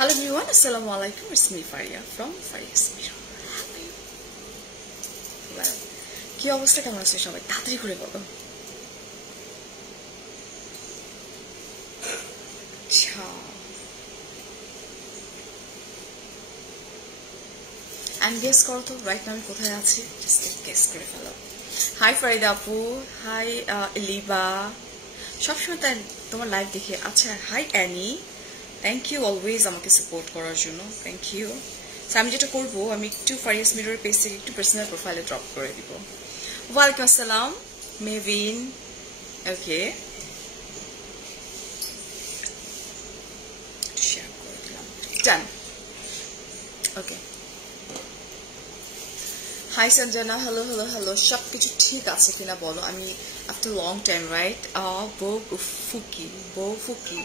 Hello everyone, Assalamualaikum. It's me Faria from Faria's Mirror. Well, কি অবস্থা কেমন আছে সবাই? তাড়াতাড়ি করে বলো। আচ্ছা, and guess করো তো right now আমি কোথায় আছি? Just guess করে ফেলো. Hi Farida আপু, hi Eliba. সবসময় তাই তোমার লাইভ দেখে। আচ্ছা, hi Annie. Thank you always আমাকে সাপোর্ট করার জন্য। Thank you. সো আমি যেটা করব, আমি একটু ফারিয়াস মিরর পেজ থেকে একটু পার্সোনাল প্রোফাইলে ড্রপ করে দিব। ওয়ালাইকুম আসসালাম মেভিন। ওকে, শেয়ার করে দিলাম। Done. Okay, hi Sanjana, hello hello hello. সব কিছু ঠিক আছে কিনা বলো। আমি আফটার লং টাইম রাইট বউ ফুকি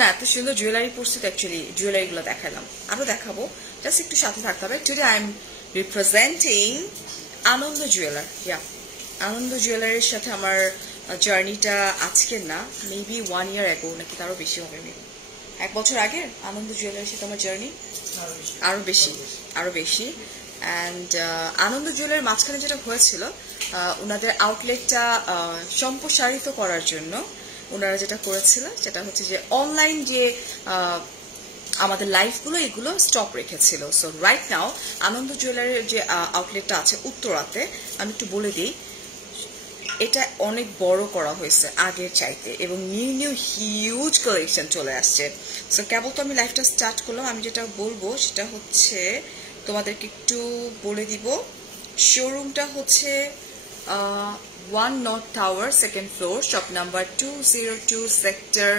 না, এত সুন্দর জুয়েলারি পরছি তো, অ্যাকচুয়ালি জুয়েলারিগুলো দেখালাম, আরো দেখাবো, জাস্ট একটু সাথে থাকতে হবে। Today I am representing Anand jeweller. Anand জুয়েলারির সাথে আমার জার্নিটা আজকের না, মেবি 1 year ago নাকি তারও বেশি হবে, মেবি 1 বছর আগে আনন্দ জুয়েলারির সাথে আমার জার্নি আরো বেশি। অ্যান্ড আনন্দ জুয়েলারির মাঝখানে যেটা হয়েছিল, ওনাদের আউটলেটটা সম্প্রসারিত করার জন্য ওনারা যেটা করেছিল সেটা হচ্ছে যে অনলাইন যে আমাদের লাইফগুলো এগুলো স্টপ রেখেছিল। সো রাইট নাও আনন্দ জুয়েলারির যে আউটলেটটা আছে উত্তরাতে, আমি একটু বলে দিই, এটা অনেক বড় করা হয়েছে আগের চাইতে, এবং নিউ হিউজ কালেকশন চলে আসছে। সো কেবল তো আমি লাইফটা স্টার্ট করলাম, আমি যেটা বলবো সেটা হচ্ছে তোমাদেরকে একটু বলে দিব। শোরুমটা হচ্ছে 1 North Tower, 2nd floor, shop number 202, sector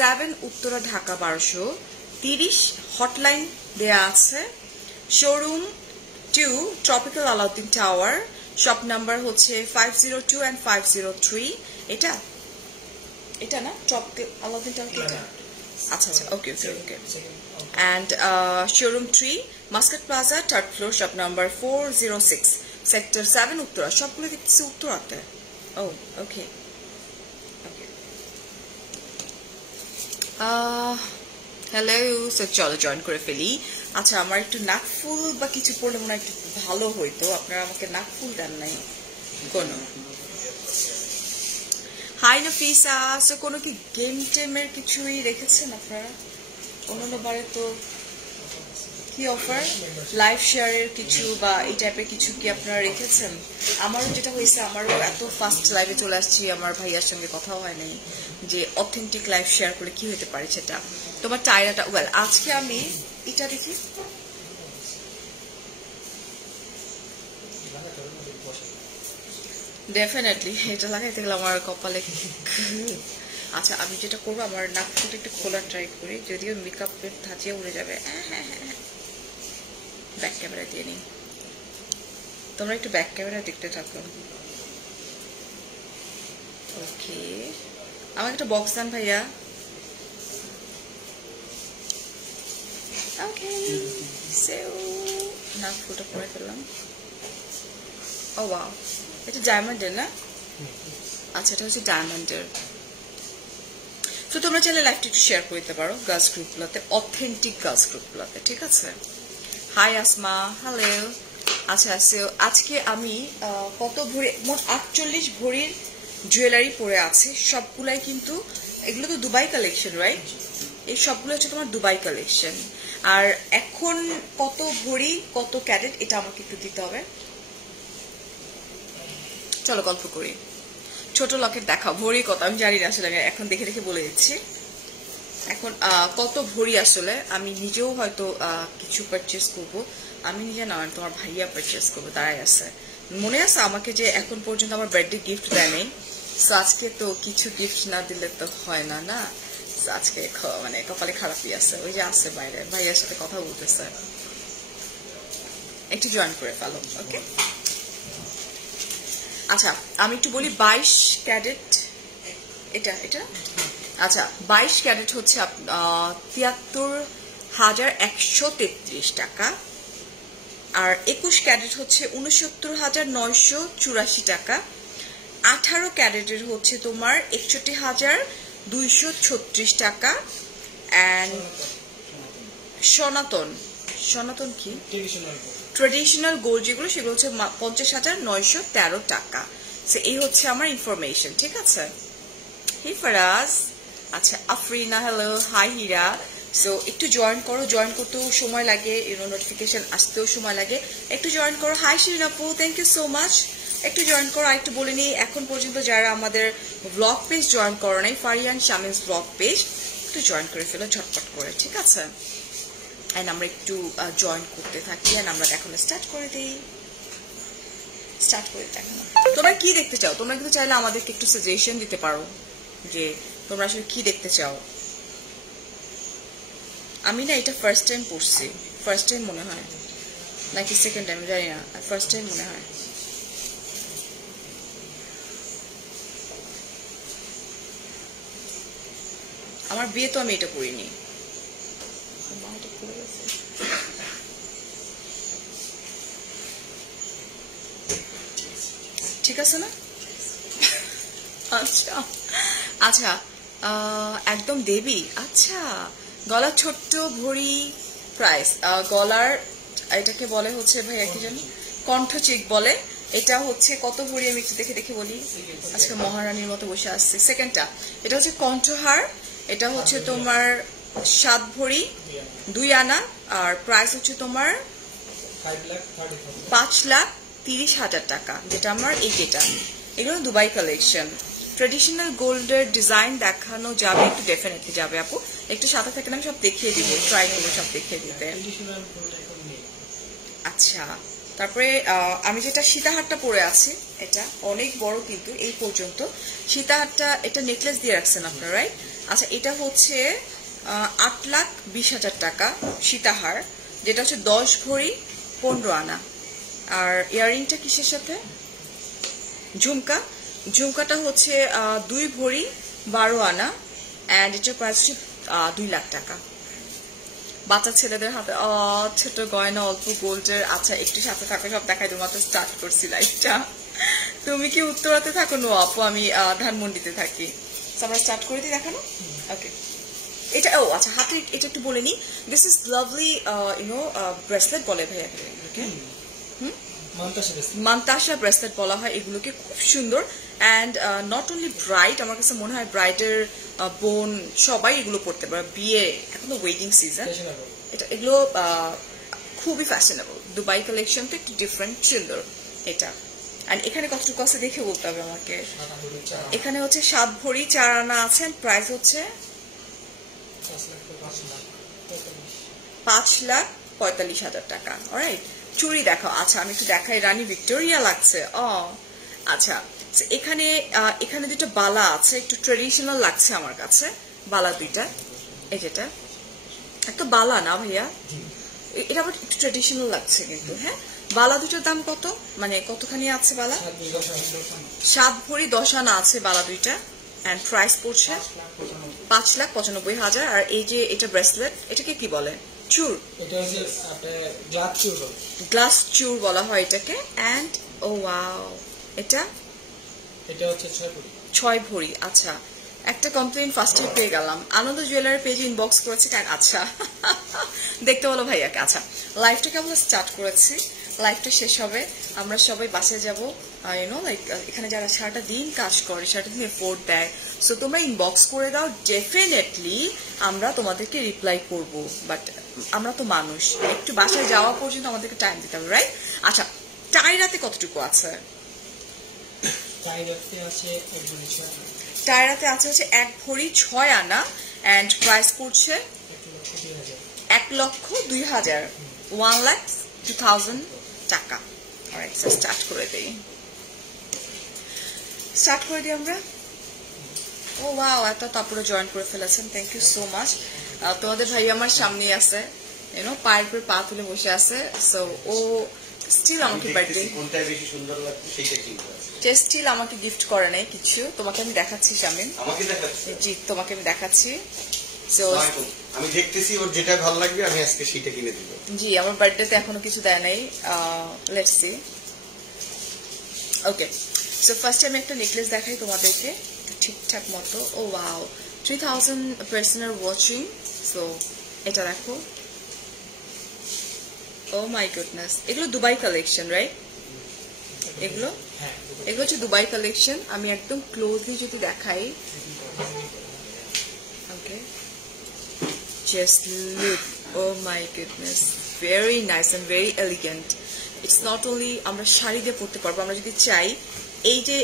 7, Uttara, Dhaka 1230। Hotline দেয়া আছে। Showroom 2, tropical Alauddin tower, shop number হচ্ছে 502 and 503। এটা না ট্রপিক্যাল আলাউদ্দিন টাওয়ার? আচ্ছা, ওকে। And showroom 3, Muscat Plaza, 3rd floor, shop number 406, sector 7, Uttara. সবগুলো দেখতেছি উত্তরাতে। ওকে। হ্যালো, চলো জয়েন করে ফেলি। আচ্ছা, আমার একটু নাকফুল বা কিছু পড়লে মনে হয় একটু ভালো হইতো। আপনারা আমাকে নাকফুল দেন নাই কোনো। হাই নাফিসা, সো কোনো কি গেম টেমের কিছুই রেখেছেন আপনারা? অন্যান্য বারে তো কি অফার, লাইভ শেয়ারের কিছু বা এই টাইপের কিছু কি আপনারা রেখেছেন? আমারও যেটা হয়েছে, আমারও এত ফার্স্ট লাইভে চলে আসছি, আমার ভাইয়ার সঙ্গে কথাও হয় নাই যে অথেন্টিক লাইভ শেয়ার করে কি হতে পারে সেটা। তোমার টায়রাটা, ওয়েল আজকে আমি এটা দেখি, ডেফিনেটলি এটা লাগাইতে গেলে আমার কপালে। আচ্ছা, আমি যেটা করবো, আমার নাক ফুটে একটু খোলা ট্রাই করি, যদিও মেকআপের ধাঁচিয়ে উড়ে যাবে। হ্যাঁ, ব্যাক ক্যামেরা দিয়ে নিই, তোমরা একটু ব্যাক ক্যামেরা দেখতে থাকো। ওকে, আমাকে একটা বক্স দেন ভাইয়া। ওকে, নাক ফুটা করে ফেললাম। ও ওয়াও, এটা ডায়মন্ডের না? আচ্ছা, এটা হচ্ছে ডায়মন্ডের। তো তোমরা চাইলে লাইভটা একটু শেয়ার করতে পারো গার্লস গ্রুপগুলোতে, অথেন্টিক গার্লস গ্রুপগুলোতে, ঠিক আছে? Hi Asma, hello. আচ্ছা, আজকে আমি কত ভরি, মোট 48 ভরির জুয়েলারি পরে আছে। সবগুলাই কিন্তু, এগুলো তো দুবাই কালেকশন, রাইট? এই সবগুলো হচ্ছে তোমার দুবাই কালেকশন। আর এখন কত ভরি কত ক্যারেট এটা আমাকে একটু দিতে হবে। চলো গল্প করি। ছোট লকেট দেখাও, ভরি কত আমি জানি না আসলে, এখন দেখে বলে দিচ্ছি। এখন কত ভরি আসলে আমি নিজেও হয়তো কিছু পারচেস করব, আমি নিজে না, তোমার ভাইয়া পারচেস করবো, দাঁড়াই আছে। মনে আছে আমাকে যে এখন পর্যন্ত আমার বার্থডে গিফট দেয় নেই, সো আজকে তো কিছু গিফট না দিলে তো হয় না, না? আজকে মানে কপালে খারাপই আছে, ওই যে আছে বাইরে, ভাইয়ার সাথে কথা বলতেছে, একটু জয়েন করে ফেলো। ওকে, আচ্ছা আমি একটু বলি। 22 ক্যারেট এটা আচ্ছা, 22 ক্যারেট হচ্ছে 73,133 টাকা, আর 21 ক্যারেট হচ্ছে 69,984 টাকা, 18 ক্যারেটের হচ্ছে তোমার 61,236 টাকা, অ্যান্ড সনাতন কি ট্রেডিশনাল গোল্ড যেগুলো সেগুলো হচ্ছে 50,913 টাকা। সো এই হচ্ছে আমার ইনফরমেশন, ঠিক আছে। হে ফারাজ, আচ্ছা আফরিনা, হ্যালো, হাই হীরা। সো একটু জয়েন করো, জয়েন করতেও সময় লাগে, নোটিফিকেশন আসতেও সময় লাগে, একটু জয়েন করো। হাই শিরিন আপু, থ্যাংক ইউ সো মাচ। একটু জয়েন করো। আর একটু বলে নিই, এখন পর্যন্ত যারা আমাদের ব্লগ পেজ জয়েন করো নাই, ফারিয়ান শামিমস ব্লগ পেজ, একটু জয়েন করে ফেলো ঝটপট করে, ঠিক আছে। অ্যান্ড আমরা একটু জয়েন করতে থাকি, অ্যান্ড আমরা দেখানো স্টার্ট করে দিই। দেখানো তোমরা কি দেখতে চাও? তোমরা কিন্তু চাইলে আমাদেরকে একটু সাজেশন দিতে পারো যে তোমরা আসলে কি দেখতে চাও। আমি না এটা ফার্স্ট টাইম পড়ছি, ফার্স্ট টাইম মনে হয় নাকি সেকেন্ড টাইম জানি না, ফার্স্ট টাইম মনে হয়। আমার বিয়ে তো আমি এটা পড়িনি। ঠিক আছে না? আচ্ছা আচ্ছা, একদম দেবী। আচ্ছা, গলার ছোট্ট ভরি প্রাইস, গলার এটাকে বলে হচ্ছে ভাইয়া কি জানি কণ্ঠ চেক বলে। এটা হচ্ছে কত ভরি আমি একটু দেখে বলি। আজকে মহারানীর মতো বসে আসছে। সেকেন্ডটা এটা হচ্ছে কণ্ঠহার, এটা হচ্ছে তোমার 7 ভরি 2 আনা, আর প্রাইস হচ্ছে তোমার 5,30,000 টাকা, যেটা আমার এইটা। এগুলো দুবাই কালেকশন। ট্রেডিশনাল গোল্ডের ডিজাইন দেখানো যাবে, একটু ডেফিনেটলি যাবে আপু, একটু সাথে থাকেন, আমি সব দেখিয়ে দিব, ট্রাই করবো সব দেখিয়ে দিতে। আচ্ছা, তারপরে আমি যেটা সীতাহারটা পরে আছি, এটা অনেক বড় কিন্তু এই পর্যন্ত সীতাহারটা, এটা নেকলেস দিয়ে রাখছেন আপনারা, রাইট? আচ্ছা, এটা হচ্ছে 8,20,000 টাকা সীতাহার, যেটা হচ্ছে 10 ভরি 15 আনা। আর ইয়াররিংটা কিসের সাথে? ঝুমকাটা হচ্ছে 2 ভরি 12 আনা, অ্যান্ড এটার প্রাইস হচ্ছে 2 লাখ টাকা। বাচ্চা ছেলেদের হাতে ছোট গয়না, অল্প গোল্ডের। আচ্ছা, একটু সাথে থাকো, সব দেখাই তোমার তো স্টার্ট করছি লাইফটা। তুমি কি উত্তরাতে থাকো? নো আপু, আমি ধানমন্ডিতে থাকি। আমরা স্টার্ট করে দিই দেখানো। ওকে, এটা আচ্ছা, হাতে এটা একটু বলে নি, দিস ইজ লাভলি ব্রেসলেট বলে ভাইয়া, ওকে, মান্তাসা ব্রেসলেট বলা হয় এগুলোকে, খুব সুন্দর। অ্যান্ড নট অনলি ব্রাইড, আমার কাছে মনে হয় ব্রাইডের বোন সবাই এগুলো পড়তে পারে, বিয়ে, এখন তো ওয়েডিং সিজন, এগুলো খুবই ফ্যাশনেবল। দুবাই কালেকশন তো একটু ডিফারেন্ট, সুন্দর এটা। অ্যান্ড এখানে কতটুকু আছে দেখে বলতে হবে আমাকে। এখানে হচ্ছে 7 ভরি 4 আনা আছে, প্রাইস হচ্ছে 5,45,000 টাকা। অলরাইট, চুড়ি দেখাও। আচ্ছা, আমি একটু দেখাই, রানী ভিক্টোরিয়া লাগছে। আচ্ছা, এখানে দুটো বালা আছে, একটু ট্রেডিশনাল লাগছে আমার কাছে, বালা দুইটা। এই যেটা একটা বালা না ভাইয়া, এটা আবার একটু ট্রেডিশনাল লাগছে কিন্তু। হ্যাঁ, বালা দুটোর দাম কত, মানে কতখানি আছে বালা? 7 ভরি 10 আনা আছে বালা দুইটা, এন্ড প্রাইস পড়ছে 5,95,000। আর এই যে এটা ব্রেসলেট, এটাকে কি বলে? চুর, গ্লাস চুর বলা হয় এটাকে। এন্ড ও ওয়াও, এটা হচ্ছে 6 ভরি। আচ্ছা, একটা কমপ্লেন ফার্স্টে পেয়ে গেলাম, আনন্দ জুয়েলারি পেজে ইনবক্স করেছে কেন? আচ্ছা, দেখতে বলো ভাইয়াকে। আচ্ছা, লাইভটাকে আমরা স্টার্ট করেছি, লাইভটা শেষ হবে, আমরা সবাই বাসায় যাবো। লাইক এখানে যারা সারাটা দিন কাজ করে, সারাটা দিন এফোর্ট দেয়, সো তোমরা ইনবক্স করে দাও, ডেফিনেটলি আমরা তোমাদেরকে রিপ্লাই করব। বাট আমরা তো মানুষ, একটু বাসায় যাওয়া পর্যন্ত আমাদেরকে টাইম দিতে হবে, রাইট? আচ্ছা, টাইরাতে কতটুকু আছে? টায়রাতে আছে হচ্ছে 1 ভরি 6 আনা, এন্ড প্রাইস পড়ছে 1,02,000, 1,02,000 টাকা। অলরাইট, স্টার্ট করে দিই আমরা। ও ওয়াও, এত তারপরে জয়েন করে ফেলেছেন, থ্যাংক ইউ সো মাচ। তোমাদের ভাই আমার সামনেই আছে, পায়ের উপরে পা তুলে বসে আছে। সো ও স্টিল আমাকে বার্থডে, কোনটা বেশি সুন্দর লাগছে সেইটা চিন্তা আছে, স্টিল আমাকে গিফট করে নাই কিছু। তোমাকে আমি দেখাচ্ছি শামিম, আমাকে দেখাচ্ছি, জি তোমাকে আমি দেখাচ্ছি। সো আমি দেখতেছি ওর যেটা ভালো লাগবে আমি আজকে সেটা কিনে দিব। জি, আমার বার্থডেতে এখনো কিছু দেয় নাই, let's see. Okay, so first আমি একটা নেকলেস দেখাই তোমাদেরকে ঠিকঠাক মতো। Oh wow, 3,000 person are watching, so এটা দেখো, ও মাই গুডনেস, এগুলো দুবাই কালেকশন রাইট? এগুলো হচ্ছে দুবাই কালেকশন। আমি একদম ক্লোজলি যদি দেখাই, okay, just look, oh my goodness, very nice and very elegant. It's not only আমরা শাড়ি দিয়ে পরতে পারবো, আমরা যদি চাই এই যে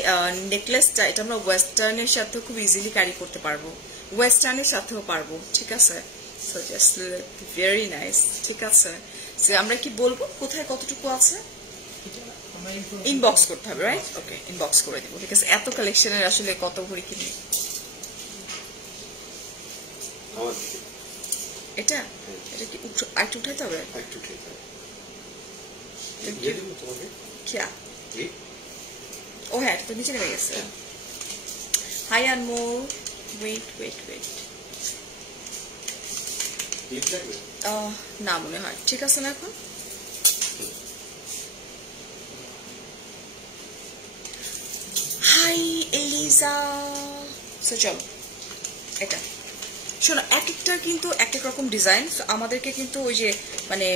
নেকলেসটা, এটা আমরা ওয়েস্টার্নের সাথেও খুব ইজিলি ক্যারি করতে পারবো, ওয়েস্টার্নের সাথেও পারবো, ঠিক আছে? So just look very nice, ঠিক আছে? সো আমরা কি বলবো কোথায় কতটুকু আছে? ইনবক্স করতে হবে রাইট? ওকে, ইনবক্স করে দিব, ঠিক আছে? এত কালেকশনের আসলে কত ভরি কিনি। এটা এটা কি একটু উঠাইতে হবে? ও হ্যাঁ, এটা তো নিচে নেমে গেছে। Hi Anmol, wait wait wait, না মনে হয়, ঠিক আছে না এখন? হাই এলিজা, সো চলো এটা শোনো, এক একটার কিন্তু এক এক রকম ডিজাইন। আমাদেরকে কিন্তু ওই যে মানে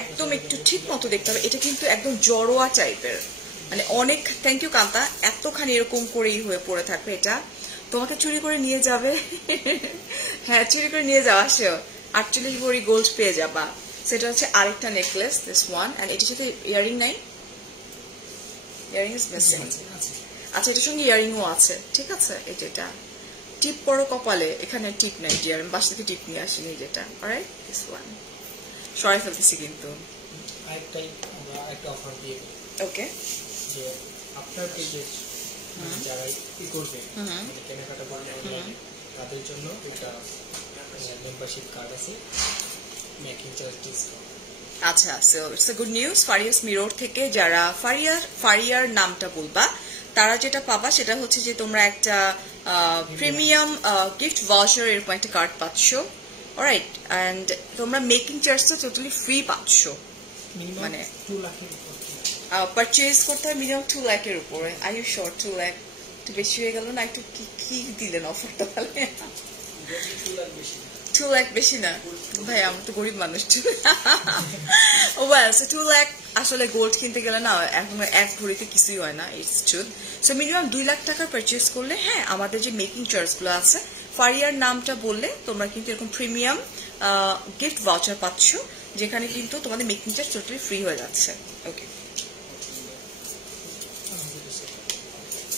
একদম একটু ঠিক মতো দেখতে হবে। এটা কিন্তু একদম জড়োয়া টাইপের, মানে অনেক, থ্যাংক ইউ কান্তা, এতখানি এরকম করেই হয়ে পড়ে থাকবে। এটা তোমাকে চুরি করে নিয়ে যাবে। হ্যাঁ, চুরি করে নিয়ে যাওয়া, আসেও 48 ভরি গোল্ড পেয়ে যাবা। সেটা হচ্ছে আরেকটা নেকলেস, দিস ওয়ান। এন্ড এটার সাথে ইয়ারিং নাই, ইয়ারিং ইজ মিসিং। আচ্ছা, এটার সঙ্গে ইয়ারিংও আছে, ঠিক আছে? এটা টিপ পরো কপালে, এখানে টিপ নাই ডিয়ার, আমি বাসা থেকে টিপ নিয়ে আসিনি। যেটা অলরাইট, দিস ওয়ান সরাই ফেলতেছি কিন্তু। ওকে, যে আপনার পেজে যারা ই করবে, কেনাকাটা করবে অনলাইনে, তাদের জন্য একটা মেম্বারশিপ কার্ড আছে, মেকিং চার্জ ডিসকাউন্ট। আচ্ছা, so it's a good news. ফারিয়াস মিরর থেকে যারা ফারিয়ার নামটা বলবা, তারা যেটা পাবা সেটা হচ্ছে যে তোমরা একটা প্রিমিয়াম গিফট ভাউচার, এরকম একটা কার্ড পাচ্ছ, অলরাইট? অ্যান্ড তোমরা মেকিং চার্জটা টোটালি ফ্রি পাচ্ছ, মানে 2 লাখের পারচেজ করতে হয় মিনিমাম 2 লাখের উপরে। আর ইউ শিওর 2 লাখ একটু বেশি হয়ে গেল না? একটু কি দিলেন অফারটা তাহলে? 2 লাখ বেশি না ভাই, আমরা তো গরিব মানুষ। ওয়েল, সো 2 লাখ আসলে গোল্ড কিনতে গেলে না এখন এক ভরিতে কিছুই হয় না, it's truth. So minimum 2 lakh টাকা পারচেজ করলে, হ্যাঁ, আমাদের যে মেকিং চার্জগুলো আছে, ফারিয়ার নামটা বললে তোমরা কিন্তু এরকম প্রিমিয়াম গিফট ভাউচার পাচ্ছ, যেখানে কিন্তু তোমাদের মেকিং চার্জ টোটালি ফ্রি হয়ে যাচ্ছে। ওকে,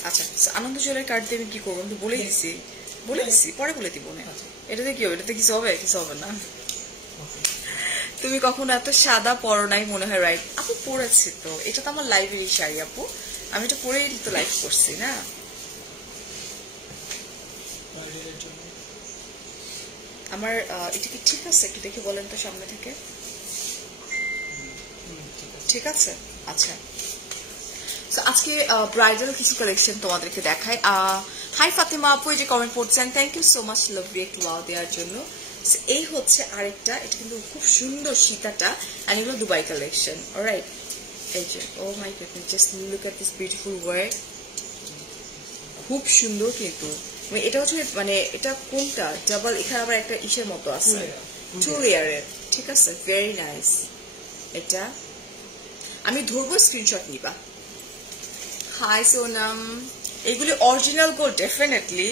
আচ্ছা, আনন্দ জুয়েলারি কার্ড দিয়ে আমি কি করবো? আমি বলে দিছি, পরে বলে দিব না। এটাতে কি হবে? এটাতে কিছু হবে? কিছু হবে না। তুমি কখনো এত সাদা পরো নাই মনে হয়, রাইট? আপু পরেছি তো, এটা তো আমার লাইব্রেরি শাড়ি আপু, আমি এটা পরেই তো লাইভ করছি না। আমার এটা কি ঠিক আছে? একটু দেখে বলেন তো সামনে থেকে। ঠিক আছে, আচ্ছা। আজকে ব্রাইডাল কিছু কালেকশন তোমাদেরকে দেখাই। হাই ফাতেমা আপু, এই যে কমেন্ট পড়ছেন, thank you so much love react wow দেওয়ার জন্য। এই হচ্ছে আরেকটা, এটা কিন্তু খুব সুন্দর সীতাটা, আর এগুলো দুবাই কালেকশন, অলরাইট? এই যে, oh my goodness, just look at this beautiful work, খুব সুন্দর কিন্তু। এটা হচ্ছে মানে এটা কোনটা ডাবল, এখানে আবার একটা ইসের মতো আছে, 2 লেয়ারের, ঠিক আছে? Very nice. এটা আমি ধরবো, স্ক্রিনশট নিবা। হাই সোনাম, এগুলি অরিজিনাল গোল্ড ডেফিনেটলি।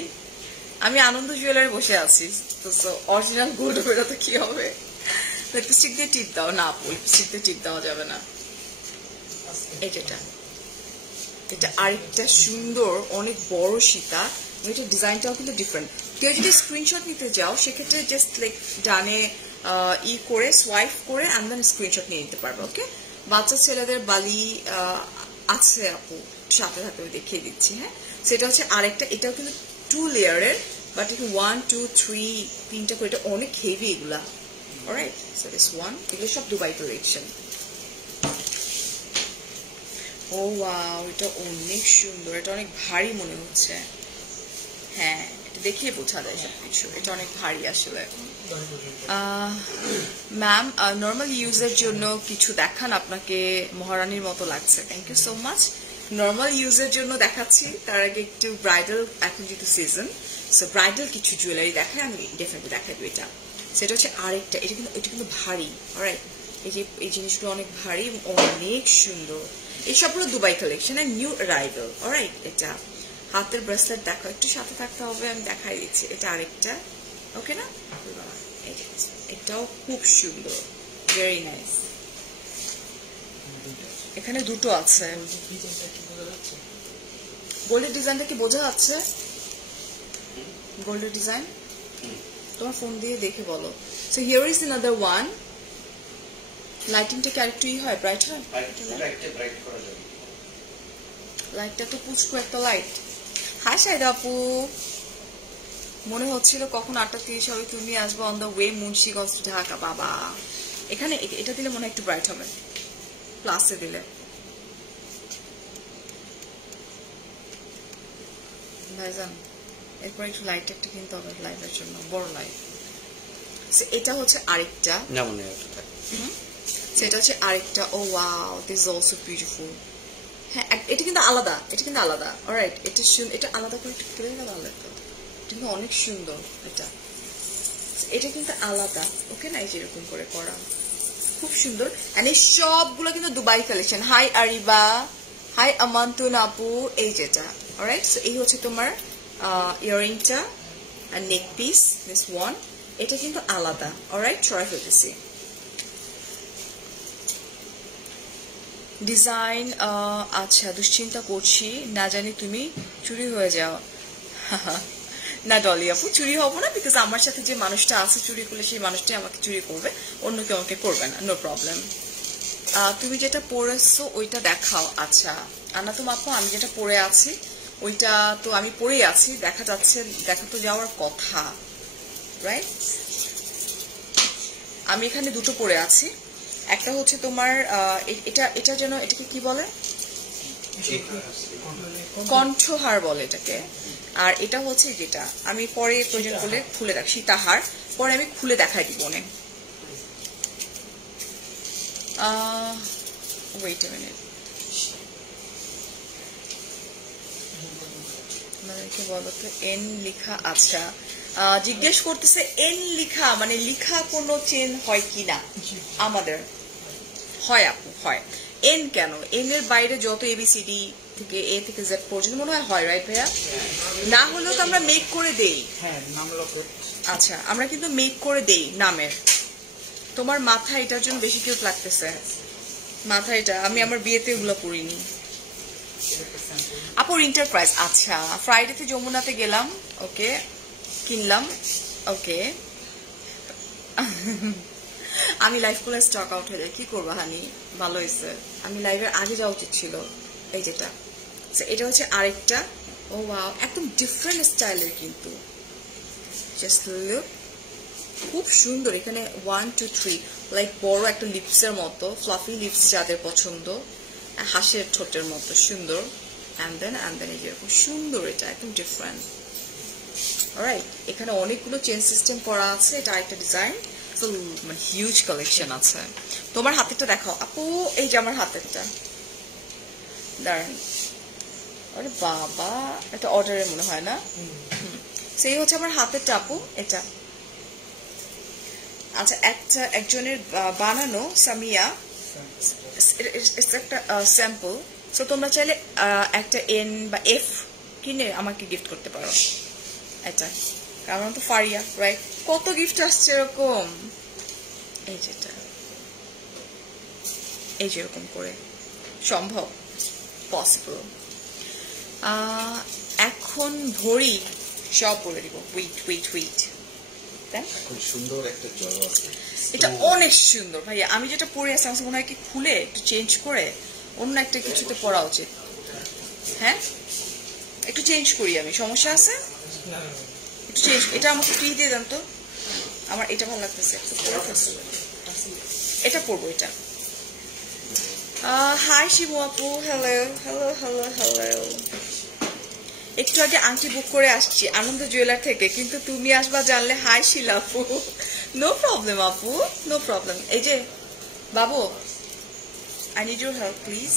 আমি আনন্দ জুয়েলারি বসে আছি, তো অরিজিনাল গোল্ড বেরো তো কি হবে? লিপস্টিক দিয়ে টিপ দাও না আপু, লিপস্টিক দিয়ে টিপ দেওয়া যাবে না। এটা আরেকটা সুন্দর অনেক বড় সীতা, এটা ডিজাইনটাও কিন্তু ডিফারেন্ট। কেউ যদি স্ক্রিনশট নিতে যাও সেক্ষেত্রে জাস্ট লাইক ডানে ই করে সোয়াইপ করে অ্যান্ড দেন স্ক্রিনশট নিয়ে নিতে পারবে। ওকে, বাচ্চা ছেলেদের বালি আছে আপু, সাথে সাথে দেখিয়ে দিচ্ছি। হ্যাঁ, সেটা হচ্ছে আরেকটা, এটাও কিন্তু 2 লেয়ারের, বাট একটু 1 2 3 3টা করে, এটা অনেক হেভি এগুলা, অলরাইট? সো দিস ওয়ান, এগুলো সব দুবাই কালেকশন। ও ওয়াও, এটা অনেক সুন্দর, এটা অনেক ভারী মনে হচ্ছে। হ্যাঁ, এটা দেখিয়ে বোঝা যায় সবকিছু, এটা অনেক ভারী আসলে। ম্যাম, নর্মাল ইউজের জন্য কিছু দেখান, আপনাকে মহারানীর মতো লাগছে। Thank you so much. Normal ইউজের জন্য দেখাচ্ছি, তার আগে একটু ব্রাইডাল, এখন যেহেতু সিজন, সো ব্রাইডাল কিছু জুয়েলারি দেখায়, আমি ডেফিনেটলি দেখাই দেবো। এটা সেটা হচ্ছে আরেকটা, এটা কিন্তু ভারী, অলরাইট। এই জিনিসগুলো অনেক ভারী এবং অনেক সুন্দর। এই সবগুলো দুবাই কালেকশন আর নিউ অ্যারাইভাল, অলরাইট। এটা হাতের ব্রেসলেট দেখো, একটু সাথে থাকতে হবে, আমি দেখাই দিচ্ছি। এটা আরেকটা, ওকে না? এটাও খুব সুন্দর, ভেরি নাইস। এখানে দুটো আছে। গোল্ডের ডিজাইনটা কি বোঝা যাচ্ছে? গোল্ডের ডিজাইন তোমার ফোন দিয়ে দেখে বলো। So here is another one. লাইটিংটা কি আরেকটু হয়, ব্রাইট হয়? লাইটটা তো পুষ্কু একটা লাইট। হাই শাহিদা আপু, মনে হচ্ছিল কখন 8:30 হবে তুমি আসবো on the way Munshiganj Dhaka. বাবা, এখানে এটা দিলে মনে হয় একটু ব্রাইট হবে, প্লাসে দিলে। ভাইজান এরপর একটু লাইট একটা কিনতে হবে লাইভের জন্য, বড় লাইট। এটা হচ্ছে আরেকটা, সেটা হচ্ছে আরেকটা। Oh wow, this is also beautiful. হ্যাঁ, এটা কিন্তু আলাদা, এটা কিন্তু আলাদা, অলরাইট। এটা আলাদা করে একটু কেটে গেল, আলাদা, এটা কিন্তু অনেক সুন্দর। এটা কিন্তু আলাদা, ওকে না? এই যেরকম করে করা খুব সুন্দর। এন্ড এই সবগুলো কিন্তু দুবাই কালেকশন। হাই আরিবা, হাই আমান্তুন আপু, এই যেটা, অলরাইট। সো এই হচ্ছে তোমার ইয়ারিংটা আর নেক পিস, দিস ওয়ান। এটা কিন্তু আলাদা, অলরাইট। সরাই ফেলতেছি ডিজাইন। আচ্ছা, দুশ্চিন্তা করছি, না জানি তুমি চুরি হয়ে যাও। না ডলি আপু, চুরি হবো না, বিকজ আমার সাথে যে মানুষটা আছে, চুরি করলে সেই মানুষটাই আমাকে চুরি করবে, অন্য কেউ আমাকে করবে না, নো প্রবলেম। তুমি যেটা পরেছো ওইটা দেখাও। আচ্ছা আনাতুম আপু, আমি যেটা পরে আছি ওইটা তো আমি পরেই আছি, দেখা যাচ্ছে, দেখা তো যাওয়ার কথা, রাইট? আমি এখানে দুটো পরে আছি। একটা হচ্ছে তোমার এটা যেন, এটাকে কি বলে, কণ্ঠহার বলে এটাকে। আর এটা হচ্ছে যেটা আমি পরে প্রয়োজন করলে খুলে দেখ, সীতাহার, পরে আমি খুলে দেখাই দিব অনেক। ওয়েট আ মিনিট, আমাদেরকে বলো তো এন লিখা। আচ্ছা, জিজ্ঞেস করতেছে এন লিখা মানে লিখা কোনো চেন হয় কিনা? আমাদের হয় আপু, হয়। এন কেন? এন এর বাইরে যত এবিসিডি থেকে এ থেকে জেড পর্যন্ত মনে হয়, রাইট ভাইয়া? না হলেও তো আমরা মেক করে দেই। আচ্ছা, আমরা কিন্তু মেক করে দেই নামের। তোমার মাথা এটার জন্য বেশি কিউট লাগতেছে, মাথা এটা। আমি আমার বিয়েতে এগুলো পরিনি আপুর এন্টারপ্রাইজ। আচ্ছা, ফ্রাইডেতে যমুনাতে গেলাম, ওকে, কিনলাম, ওকে। আমি লাইভ করলে স্টক আউট হয়ে যায়, কি করবো হানি? ভালো হয়েছে, আমি লাইভের আগে যাওয়া উচিত ছিল। এই যেটা, এটা হচ্ছে আরেকটা। ও ওয়াও, একদম ডিফারেন্ট স্টাইলের কিন্তু, জাস্ট লুক, খুব সুন্দর। এখানে 1 2 3 লাইক বড় একটা লিপসের মতো, ফ্লাফি লিপস যাদের পছন্দ, হাঁসের ঠোঁটের মতো সুন্দর। অ্যান্ড দেন এই যেরকম সুন্দর, এটা একদম ডিফারেন্ট, অলরাইট। এখানে অনেকগুলো চেন সিস্টেম করা আছে, এটা আরেকটা ডিজাইন, মানে হিউজ কালেকশন আছে। তোমার হাতেরটা দেখাও আপু। এই যে আমার হাতেরটা, দাঁড়ান, আরে বাবা, এটা অর্ডারের মনে হয় না? সেই হচ্ছে আমার হাতেরটা আপু, এটা। আচ্ছা, একজনের বানানো সামিয়া, একটা স্যাম্পল। সো তোমরা চাইলে একটা এন বা এফ কিনে আমাকে গিফট করতে পারো, এটা। কারণ তো ফারিয়া, রাইট? কত গিফট আসছে এরকম, এই যেটা, এই যেরকম করে সম্ভব, পসিবল। এখন ঘড়ি সব বলে দিব। উইট, সুন্দর একটা জল আছে, এটা অনেক সুন্দর ভাইয়া। আমি যেটা পরে আছি আমার মনে হয় কি খুলে একটু চেঞ্জ করে অন্য একটা কিছুতে পরা উচিত। হ্যাঁ, একটু চেঞ্জ করি আমি, সমস্যা আছে? একটু চেঞ্জ, এটা আমাকে ফ্রি দিয়ে দেন তো, আমার এটা ভালো লাগতেছে, এটা পরবো, এটা। হাই শিবু আপু, হ্যালো। একটু আগে আংটি বুক করে আসছি আনন্দ জুয়েলার থেকে, কিন্তু তুমি আসবা জানলে। হাই শিলা আপু, নো প্রবলেম আপু, নো প্রবলেম। এই যে বাবু, I need your help please.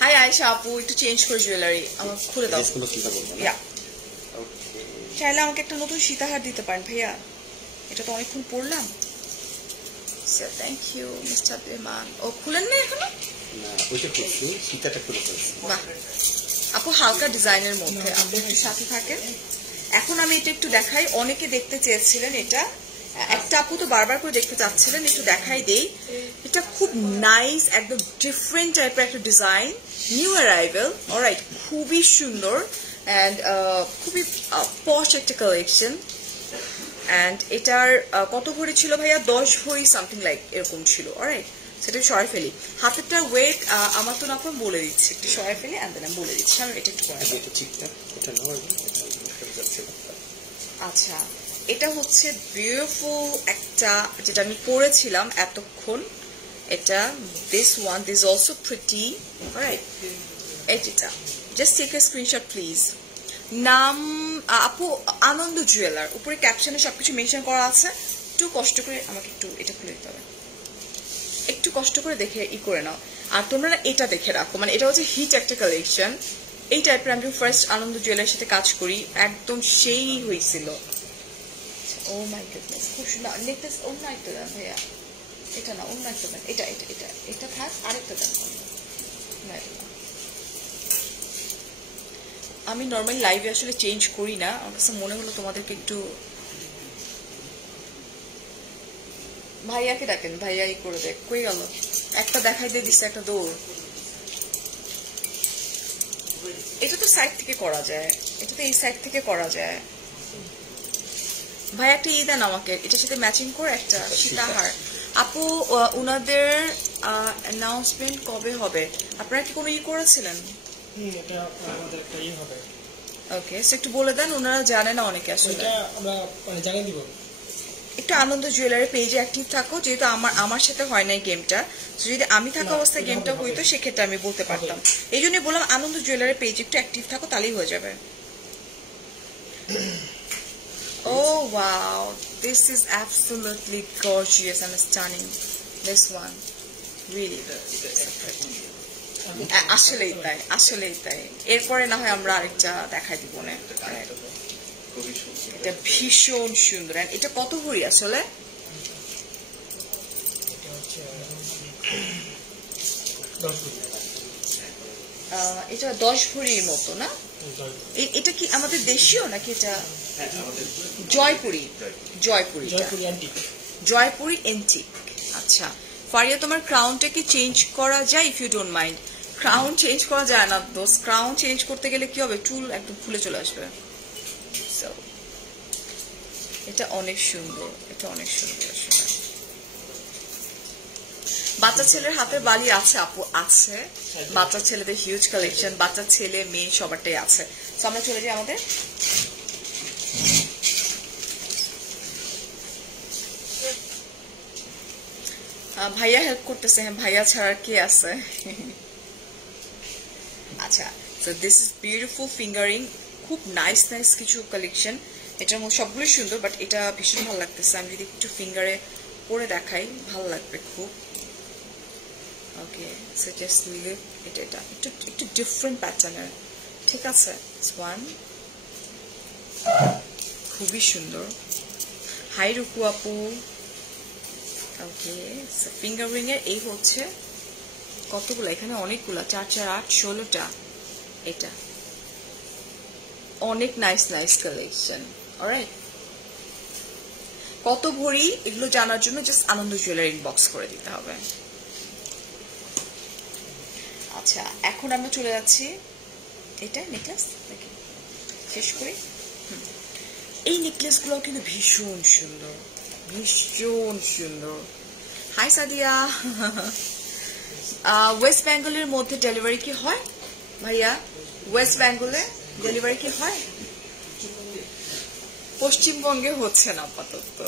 Hi Ayesha আপু, একটু চেঞ্জ করে জুয়েলারি আমার খুলে দাও। ইয়া, চাইলে আমাকে একটা নতুন সীতাহার দিতে পারেন ভাইয়া, এটা তো অনেকক্ষণ পরলাম। Thank you mister Rehman. ও খুলেন না এখনো? না ওইটা খুলছি, সীতাটা খুলে ফেলছি। বাহ আপু, হালকা ডিজাইনের মধ্যে, আপনি একটু সাথে থাকেন। এখন আমি এটা একটু দেখাই, অনেকে দেখতে চেয়েছিলেন এটা, একটা আপু তো বারবার করে দেখতে চাচ্ছিলেন, একটু দেখাই দেই। এটা খুব নাইস, একদম ডিফারেন্ট টাইপের একটা ডিজাইন, নিউ অ্যারাইভেল। অলরাইট, খুবই সুন্দর অ্যান্ড খুবই পশ একটা কালেকশন। অ্যান্ড এটার কত ভরি ছিল ভাইয়া? 10 ভরি সামথিং লাইক এরকম ছিল। অলরাইট, সেটা সরাই ফেলি। হাতেরটা ওয়েট আমার তো না আপনার বলে দিচ্ছি, একটু সরাই ফেলি অ্যান্ড দেন আমি বলে দিচ্ছি। আমি এটা একটু আচ্ছা, এটা হচ্ছে বিউটিফুল একটা, যেটা আমি পরেছিলাম এতক্ষণ। এটা this one, this also pretty. Right, এটা just take a screenshot please. নাম আপু আনন্দ জুয়েলার, উপরে ক্যাপশনে সবকিছু মেনশন করা আছে। একটু কষ্ট করে আমাকে একটু এটা খুলে দিতে হবে, একটু কষ্ট করে দেখে করে নাও। আর তোমরা না এটা দেখে রাখো, মানে এটা হচ্ছে হিট একটা কালেকশন। এই টাইপের আমি ফার্স্ট আনন্দ জুয়েলারের সাথে কাজ করি, একদম সেই হয়েছিল। ও মাই গুডনেস, খুব সুন্দর নেকলেস। অন্য একটা দেন ভাইয়া, এটা না অন্য একটা দেন, এটা এটা এটা এটা থাক, আরেকটা দেন। আমি নর্মালি লাইভে আসলে চেঞ্জ করি না, আমার কাছে মনে হলো তোমাদেরকে একটু। ভাইয়াকে ডাকেন, ভাইয়া ই করে দেখ। কই গেল? একটা দেখাই দিয়ে দিচ্ছে, একটা দৌড়। এটা তো সাইড থেকে করা যায়, এটা তো এই সাইড থেকে করা যায়। ভাই একটা ই দেন আমাকে, এটার সাথে ম্যাচিং করে একটা সীতাহার। আপু উনাদের অ্যানাউন্সমেন্ট কবে হবে? আপনারা কি কোনো ই করেছিলেন? এটা আমাদের একটা ই হবে। ওকে, সো একটু বলে দেন, ওনারা জানে না অনেকে আসলে। এটা আমরা মানে জানিয়ে দিব। একটু আনন্দ জুয়েলারি পেজে অ্যাক্টিভ থাকো, যেহেতু আমার সাথে হয় না এই গেমটা। যদি আমি থাকা অবস্থায় গেমটা হইতো সেক্ষেত্রে আমি বলতে পারতাম। এই জন্যই বললাম আনন্দ জুয়েলারি পেজে একটু অ্যাক্টিভ থাকো, তাহলেই হয়ে যাবে। Oh wow, this is absolutely gorgeous and stunning. This one, really. আসলেই তাই, আসলেই তাই। এরপরে না হয় আমরা আরেকটা দেখাই দিব না। এটা ভীষণ সুন্দর। এটা কত ভরি আসলে? এটা 10 ভরির মতো না? এটা কি আমাদের দেশীয় নাকি এটা জয়পুরি? জয়পুরি, জয়পুরি এন্টিক। আচ্ছা ফারিয়া, তোমার ক্রাউনটা কি চেঞ্জ করা যায়? If you don't mind. Crown change করা যায় না দোস্ত, ক্রাউন চেঞ্জ করতে গেলে কি হবে, চুল একদম ফুলে চলে আসবে। এটা অনেক সুন্দর, এটা অনেক সুন্দর আসলে। বাচ্চা ছেলের হাতের বালি আছে আপু? আছে, বাচ্চা ছেলেদের হিউজ কালেকশন, বাচ্চা ছেলে মেয়ে সবারটাই আছে। তো আমরা চলে যাই আমাদের ভাইয়া হেল্প করতেছে। হ্যাঁ, ভাইয়া ছাড়া কে আছে? আচ্ছা, so this is beautiful fingering, খুব নাইস নাইস কিছু কালেকশন। এটার মধ্যে সবগুলোই সুন্দর, বাট এটা ভীষণ ভালো লাগতেছে। আমি যদি একটু ফিঙ্গারে পরে দেখাই ভালো লাগবে খুব। ওকে, সো জাস্ট লুক, এটা একটু একটু ডিফারেন্ট প্যাটার্নের, ঠিক আছে? ওয়ান, খুবই সুন্দর। হাই রুকু আপু। ওকে, সো ফিঙ্গারিং এর এই হচ্ছে কতগুলো, এখানে অনেকগুলো, 4 4 8 16টা। এটা অনেক নাইস নাইস কালেকশন। অলরাইট, কত ভরি এগুলো জানার জন্য জাস্ট আনন্দ জুয়েলারি ইনবক্স করে দিতে হবে। আচ্ছা, এখন আমরা চলে যাচ্ছি, এটা নেকলেস দেখি শেষ করি। এই নেকলেসগুলো কিন্তু ভীষণ সুন্দর, ভীষণ সুন্দর। হাই সাদিয়া, ওয়েস্ট বেঙ্গলের মধ্যে ডেলিভারি কি হয় ভাইয়া? ওয়েস্ট বেঙ্গলে ডেলিভারি কি হয়? পশ্চিমবঙ্গে হচ্ছে না আপাতত।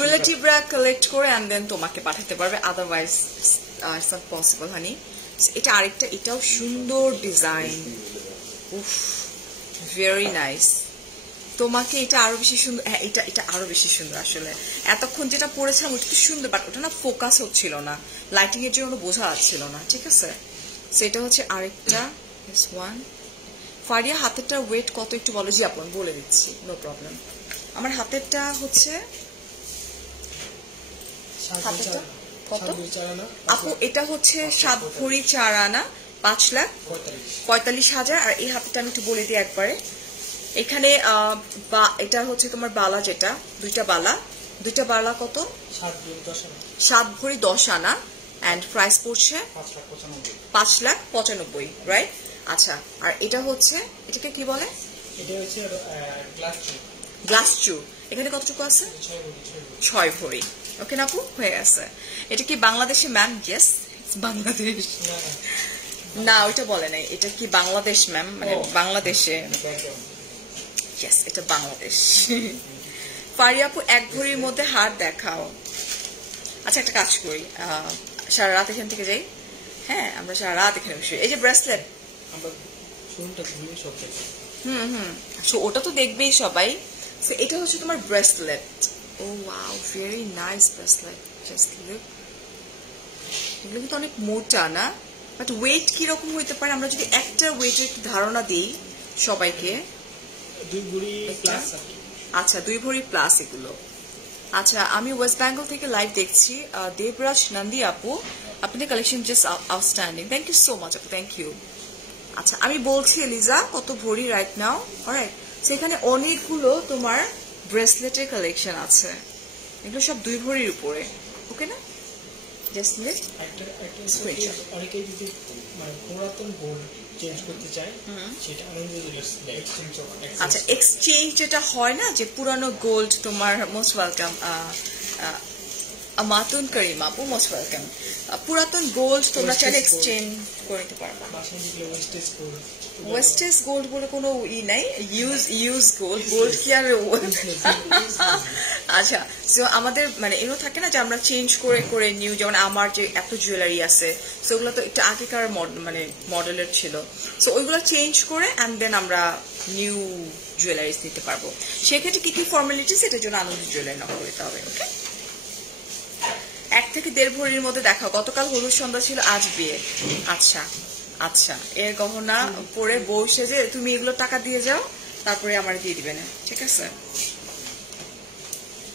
রিলেটিভরা কালেক্ট করে অ্যান্ড দেন তোমাকে পাঠাতে পারবে, আদারওয়াইজ ইটস নট পসিবল হানি। এটা আরেকটা, এটাও সুন্দর ডিজাইন, উফ ভেরি নাইস। তোমাকে এটা আরো বেশি সুন্দর। হ্যাঁ, এটা আরো বেশি সুন্দর আসলে। এতক্ষণ যেটা পড়েছিলাম ওটা তো সুন্দর, বাট ওটা না ফোকাস হচ্ছিল না, লাইটিং এর জন্য বোঝা যাচ্ছিল না, ঠিক আছে? সেটা হচ্ছে আরেকটা দিস ওয়ান। ফারিয়া হাতেরটা ওয়েট কত একটু বলো। জি আপু আমি বলে দিচ্ছি, নো প্রবলেম। আমার হাতেরটা হচ্ছে হাতেরটা কত আপু? এটা হচ্ছে 7 ভরি 4 আনা 5,45,000। আর এই হাতেরটা আমি একটু বলে দিই একবারে। এখানে এটা হচ্ছে তোমার বালা, যেটা দুইটা বালা কত? 7 ভরি 10 আনা অ্যান্ড প্রাইস পড়ছে 5,95,000, রাইট? আচ্ছা, আর এটা হচ্ছে, এটাকে কি বলে? এটা হচ্ছে গ্লাস চু। এখানে কতটুকু আছে? 6 ভরি। ওকে না আপু, হয়ে গেছে। এটা কি বাংলাদেশে ম্যাম? ইয়েস, বাংলাদেশ। না ওইটা বলে নাই, এটা কি বাংলাদেশ ম্যাম, মানে বাংলাদেশে। ইয়েস, এটা বাংলাদেশ। ফারিয়া আপু 1 ভরির মধ্যে হার দেখাও। আচ্ছা একটা কাজ করি, সারা রাত এখান থেকে যাই। হ্যাঁ, আমরা সারা রাত এখানে বসে। এই যে ব্রেসলেট, ওটা তো দেখবেই সবাই। এটা হচ্ছে তোমার bracelet. Oh wow, very nice bracelet. Just look, এগুলো কিন্তু অনেক মোটা না, বাট ওয়েট কিরকম হইতে পারে আমরা যদি একটা ওয়েটের একটু ধারণা দিই সবাইকে। 2 ভরি প্লাস। আচ্ছা 2 ভরি প্লাস এগুলো। আচ্ছা, আমি ওয়েস্ট বেঙ্গল থেকে লাইভ দেখছি। দেবরাজ নন্দী আপু, আপনাদের collection just outstanding. Thank you so much আপু, থ্যাংক ইউ। আচ্ছা আমি বলছি এলিজা কত ভরি রাইট নাও। অলরাইট, সেখানে অনেকগুলো তোমার ব্রেসলেটের কালেকশন আছে, এগুলো সব 2 ভরির উপরে। ওকে না? Just screenshot. অনেকেই যদি মানে পুরাতন গোল্ড চেঞ্জ করতে চায়, সেটা আনন্দ জুয়েলার্স এক্সচেঞ্জ। আচ্ছা, এক্সচেঞ্জ যেটা হয় না, যে পুরানো গোল্ড তোমার, মোস্ট ওয়েলকাম মাতুন করিম আপু, মোস্ট ওয়েলকাম। পুরাতন গোল্ড তোমরা চাইলে এক্সচেঞ্জ করে নিতে পারবা। ওয়েস্টেজ গোল্ড বলে কোনো নাই, ইউজ গোল্ড কি আর। আচ্ছা, সো আমাদের মানে এরও থাকে না যে আমরা চেঞ্জ করে করে নিউ, যেমন আমার যে এত জুয়েলারি আছে সেগুলো তো একটু আগেকার মানে মডেলের ছিল, সো ওইগুলো চেঞ্জ করে অ্যান্ড দেন আমরা নিউ জুয়েলারিজ নিতে পারবো। সেক্ষেত্রে কি কি ফর্মালিটিস, এটার জন্য আনন্দ জুয়েলারি নক করতে হবে। ওকে, 1 থেকে 1.5 ভরির মধ্যে দেখাও। গতকাল হলুদ সন্ধ্যা ছিল, আজ বিয়ে। আচ্ছা আচ্ছা, এর গহনা পরে বউ সেজে তুমি এগুলো টাকা দিয়ে যাও, তারপরে আমার দিয়ে দিবে না, ঠিক আছে?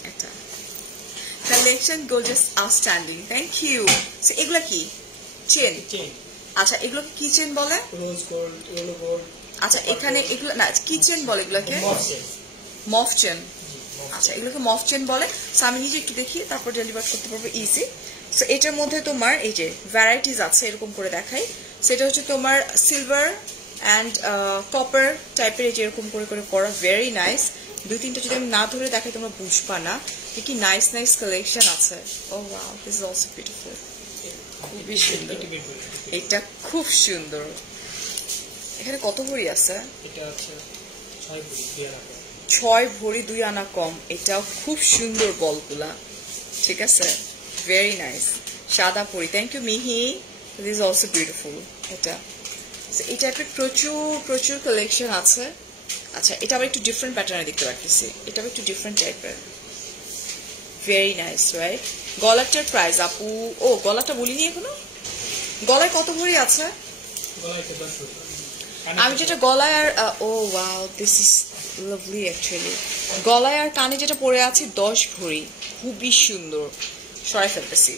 এটা collection gorgeous outstanding, thank you. এগুলো কি চেন? আচ্ছা, এগুলোকে কি চেন বলে? Rose gold, yellow gold. আচ্ছা, এখানে এগুলো না কি চেন বলে? এগুলোকে মফ চেন। আচ্ছা, এগুলোকে মফ চেন বলে। সো আমি নিজে একটু দেখি, তারপর ডেলিভার করতে পারবো ইজি। সো এটার মধ্যে তোমার এই যে ভ্যারাইটিস আছে, এরকম করে দেখাই। সেটা হচ্ছে তোমার সিলভার অ্যান্ড কপার টাইপের, এই যে এরকম করে করে করা, ভেরি নাইস। 2-3টা যদি আমি না ধরে দেখাই তোমরা বুঝবা না কি নাইস নাইস কালেকশন আছে। Oh wow, this is also beautiful. খুবই সুন্দর, এটা খুব সুন্দর। এখানে কত ভরি আছে? এটা আছে 6 ভরি 2 আনা কম। 6 ভরি 2 আনা কম। এটাও খুব সুন্দর বলগুলা, ঠিক আছে, ভেরি নাইস। সাদা পরি, থ্যাংক ইউ মিহি, দিস ইজ অলসো বিউটিফুল। এটা এই টাইপের প্রচুর প্রচুর কালেকশন আছে। আচ্ছা, এটা আবার একটু ডিফারেন্ট প্যাটার্নে দেখতে পাচ্ছি, এটা আবার একটু ডিফারেন্ট টাইপের, ভেরি নাইস, রাইট? গলাটার প্রাইস আপু, ও গলাটা বলিনি এখনো। গলায় কত ভরি আছে? আমি যেটা গলায় আর oh wow, this is lovely actually. গলায় আর কানে যেটা পরে আছে 10 ভরি, খুবই সুন্দর। সরাই ফেলতেছি।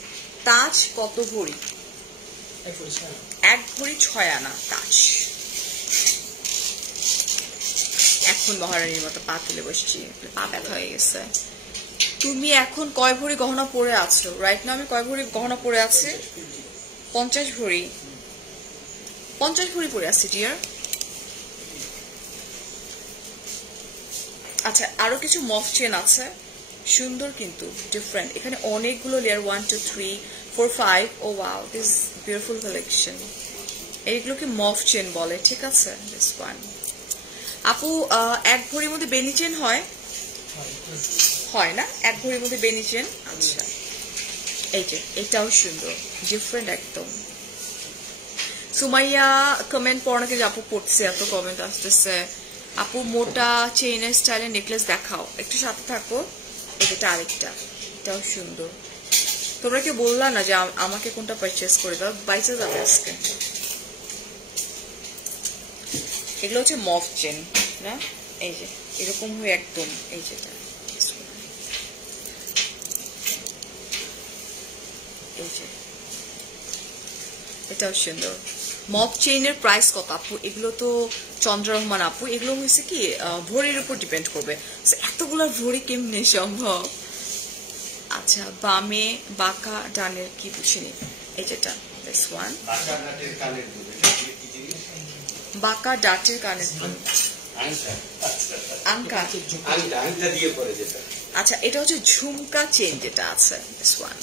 তাজ কত ভরি? 1 ভরি 6 আনা তাজ। এখন মহারানীর মতো পা তুলে বসছি, পা ব্যথা হয়ে গেছে। তুমি এখন কয় ভরি গহনা পরে আছো? রাইট না আমি কয় ভরি গহনা পরে আছি? 50 ভরি। 50 ভরি পরে আছি ডিয়ার। আচ্ছা, আরো কিছু মফ চেন আছে, সুন্দর কিন্তু ডিফারেন্ট। এখানে অনেকগুলো layer, 1 2 3 4 5। Oh wow, this beautiful collection. এইগুলোকে মফ চেন বলে, ঠিক আছে? দিস ওয়ান আপু 1 ভরির মধ্যে বেনি চেন হয়? হয় না, 1 ভরির মধ্যে বেনি চেন। আচ্ছা, এই যে এটাও সুন্দর, ডিফারেন্ট একদম। সুমাইয়া কমেন্ট পড়ো না, কিন্তু আপু পড়ছে, এত কমেন্ট আসতেছে। আপু মোটা চেইনের স্টাইলের নেকলেস দেখাও, একটু সাথে থাকো। এটা আরেকটা, এটাও সুন্দর। তোমরা কি বললা না যে আমাকে কোনটা পারচেস করে দাও? বাইচে যাবে আজকে। এগুলো হচ্ছে মফ চেন না, এই যে এরকম হয়ে একদম এই যেটা এই যে এটাও সুন্দর। মফ চেইনের প্রাইস কত আপু? এগুলো তো চন্দ্র রহমান আপু, এগুলো হয়েছে কি ভরির উপর ডিপেন্ড করবে, এতগুলো ভরি কেমনে সম্ভব? আচ্ছা, বামে বাঁকা ডানের কি বুঝিনি, এই যেটা দিস ওয়ান বাঁকা ডাটের কানের আংকা। আচ্ছা, এটা হচ্ছে ঝুমকা চেন যেটা আছে দিস ওয়ান।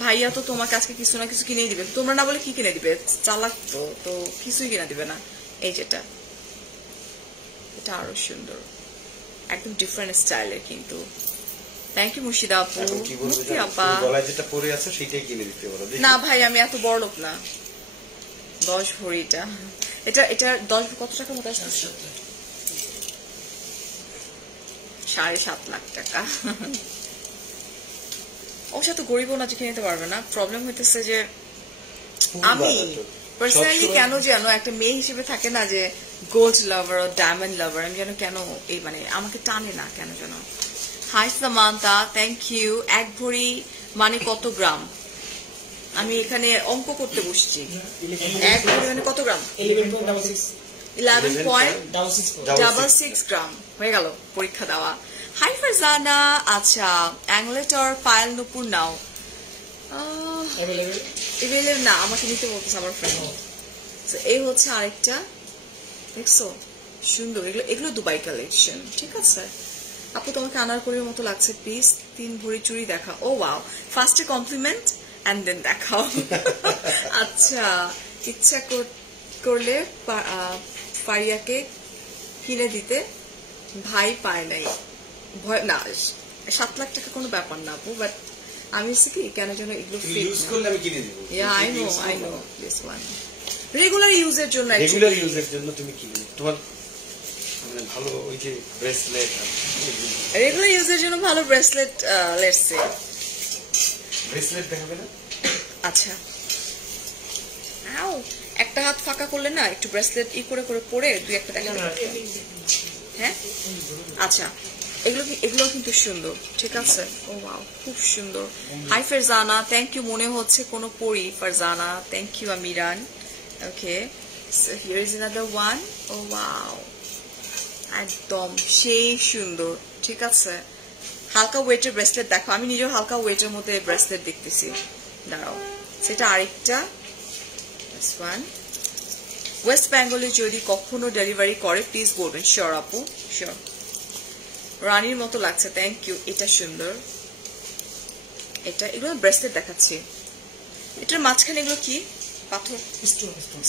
ভাইয়া তো তোমার কাছে কিছু না কিছু কিনে দিবে, তোমরা না বলে কি কিনে দিবে? চালাক তো, তো কিছুই কিনে দিবে না। এই যেটা, এটা আরো সুন্দর, একদম ডিফারেন্ট স্টাইলের কিন্তু। থ্যাংক ইউ মুর্শিদা আপু। মুক্তি আপা না ভাই, আমি এত বড় লোক না। 10 ভরিটা, এটা এটা 10 কত টাকা মতো আসছে? 7.5 লাখ টাকা। অবশ্য তো গরিবও না যে কিনে নিতে পারবে না। প্রবলেম হইতেছে যে আমি পার্সোনালি কেন যেন একটা মেয়ে হিসেবে থাকে না যে গোল্ড লাভার ও ডায়মন্ড লাভার, আমি যেন কেন এই মানে আমাকে টানে না কেন যেন। High Samanta, thank you. 1 ভরি মানে কত গ্রাম? আমি এখানে অঙ্ক করতে বসছি। 1 ভরি মানে কত গ্রাম? 11.66 গ্রাম হয়ে গেল পরীক্ষা দেওয়া। হাই ফারজানা। আচ্ছা, অ্যাংলেটর পায়েল নুপুর নাও এভেলেবল না, আমাকে নিতে বলতেছে আমার ফ্রেন্ড। এই হচ্ছে আরেকটা, দেখছো সুন্দর, এগুলো এগুলো দুবাই কালেকশন। ঠিক আছে আপু, তোমাকে আনারকলির মতো লাগছে প্লিজ। 3 ভরি চুড়ি দেখা। ও ওয়াও, ফার্স্টে কমপ্লিমেন্ট এন্ড দেন দেখাও। আচ্ছা, ইচ্ছা করলে ফারিয়াকে কিনে দিতে, ভাই পায় নাই। ভয় না, 7 লাখ টাকা কোনো ব্যাপার না আপু, বাট আমি কি কেন যেন এগুলো রেগুলার ইউজের জন্য তুমি কিনে তোমার ভালো ওই যে ব্রেসলেট, রেগুলার ইউজের জন্য ভালো ব্রেসলেট লেটস ব্রেসলেট দেখাবে না? আচ্ছা, আও একটা হাত ফাঁকা করলে না একটু ব্রেসলেট ই করে করে পরে 2-1টা দেখা যাবে। হ্যাঁ আচ্ছা, এগুলো কিন্তু সুন্দর। ঠিক আছে, ও ওয়াও খুব সুন্দর। Hi Farzana, thank you. মনে হচ্ছে কোনো পরি Farzana, thank you Amiran. Okay, so here is another one. Oh wow, একদম সেই সুন্দর। ঠিক আছে, হালকা ওয়েটের ব্রেসলেট দেখো, আমি নিজেও হালকা ওয়েটের মধ্যে ব্রেসলেট দেখতেছি, দাঁড়াও। সেটা আরেকটা ওয়েস্ট বেঙ্গলে যদি কখনো ডেলিভারি করে প্লিজ বলবেন। শিওর আপু, শিওর। রানীর মতো লাগছে, থ্যাংক ইউ। এটা সুন্দর, এটা এগুলো ব্রেসলেট দেখাচ্ছি। এটার মাঝখানে এগুলো কি পাথর?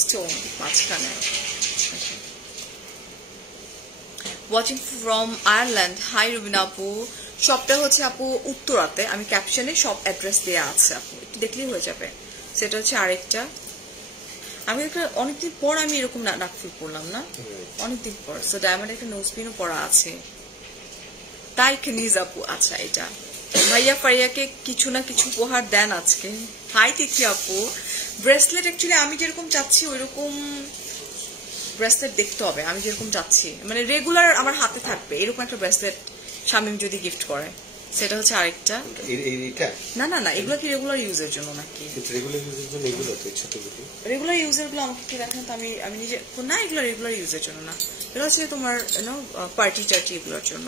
স্টোন মাঝখানে। Watching from Ireland. Hi Rubina আপু, সবটা হচ্ছে আপু উত্তরাতে, আমি ক্যাপশনে সব অ্যাড্রেস দেওয়া আছে, আপু একটু দেখলেই হয়ে যাবে। সেটা হচ্ছে আরেকটা। আমি অনেকদিন পর আমি এরকম নাকফুল পরলাম না, অনেকদিন পর। সো ডায়মন্ড একটা নোজপিনও পরা আছে, তাই নিজ আপু। আচ্ছা, এটা ভাইয়া ফারিয়াকে কিছু না কিছু উপহার দেন আজকে। হাই তিথি আপু, ব্রেসলেট অ্যাকচুয়ালি আমি যেরকম চাচ্ছি ওইরকম ব্রেসলেট দেখতে হবে, আমি যেরকম চাচ্ছি মানে রেগুলার আমার হাতে থাকবে এরকম একটা ব্রেসলেট শামিম যদি গিফট করে। সেটা হচ্ছে আরেকটা। না না না, এগুলো কি রেগুলার ইউজের জন্য নাকি? রেগুলার ইউজের গুলো আমাকে কি দেখেন তো, আমি নিজে না, এগুলো রেগুলার ইউজের জন্য না, এগুলো হচ্ছে তোমার পার্টি টার্টি এগুলোর জন্য।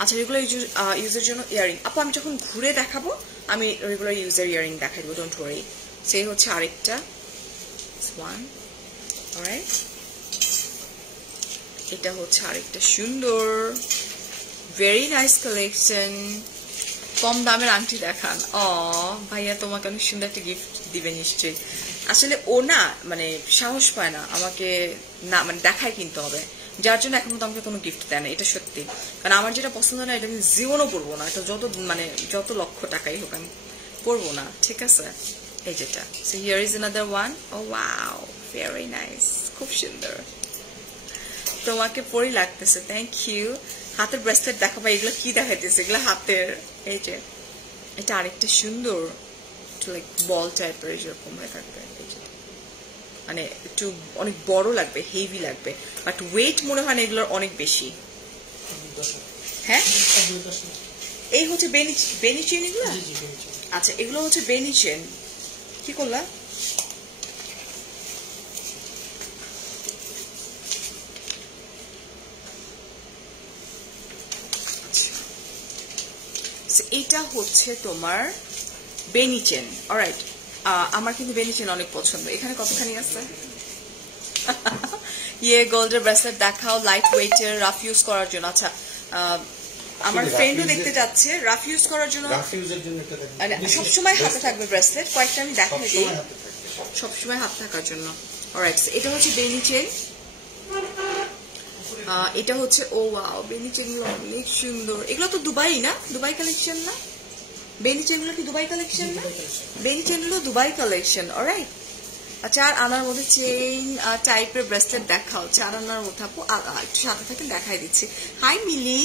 আচ্ছা, রেগুলার ইউজের জন্য ইয়ারিং আপু আমি যখন ঘুরে দেখাবো আমি রেগুলার ইউজের ইয়ারিং দেখাই দেবো, ডোন্ট ওয়ারি। সেই হচ্ছে আরেকটা ওয়ান। অলরাইট, এটা হচ্ছে আরেকটা সুন্দর ভেরি নাইস কালেকশন। কম দামের আংটি দেখান। ভাইয়া তোমাকে অনেক সুন্দর একটা গিফট দিবে নিশ্চয়ই। আসলে ও না মানে সাহস পায় না আমাকে না মানে দেখায় কিনতে হবে, যার জন্য এখন তো আমাকে কোনো গিফট দেয় না, এটা সত্যি। কারণ আমার যেটা পছন্দ না এটা আমি জীবনও পরবো না, এটা যত লক্ষ টাকাই হোক আমি পরবো না। ঠিক আছে, এই যেটা। So here is another one. Oh wow, very nice, খুব সুন্দর, তোমাকে পরি লাগতেছে, থ্যাংক ইউ। হাতের ব্রেসলেট দেখাবো, এগুলো কি দেখাইতেছে? এগুলো হাতের। এই যে এটা আরেকটা সুন্দর, লাইক বল টাইপের যেরকম হয়ে থাকবে। মানে একটু অনেক বড় লাগবে, হেভি লাগবে, বাট ওয়েট মনে হয় না এগুলোর অনেক বেশি। হ্যাঁ, এই হচ্ছে বেনি চেন এগুলো। আচ্ছা, এগুলো হচ্ছে বেনি চেন। কি করলা? এটা হচ্ছে তোমার বেনি চেন। অলরাইট, আমার কিন্তু বেনি চেন অনেক পছন্দ। এখানে কতখানি আছে? ইয়ে গোল্ডের ব্রেসলেট দেখাও, লাইট ওয়েটের, রাফ ইউজ করার জন্য। আচ্ছা, আমার ফ্রেন্ডও দেখতে যাচ্ছে রাফ ইউজ করার জন্য। সবসময় হাতে থাকবে ব্রেসলেট, কয়েকটা আমি দেখাই দিই, সবসময় হাতে থাকার জন্য। অলরাইট, এটা হচ্ছে বেনি চেন। এটা হচ্ছে, ও ওয়াও, বেনি চেন গুলো অনেক সুন্দর। এগুলো তো দুবাই না? দুবাই কালেকশন না? বেনি চেন গুলো কি দুবাই কালেকশন না? বেনি চেন গুলো দুবাই কালেকশন। অলরাইট, 4 আনার মধ্যে চেইন টাইপের ব্রেসলেট দেখাও। 4 আনার মধ্যে আপু একটু সাথে থাকেন, দেখাই দিচ্ছি। হাই মিলি।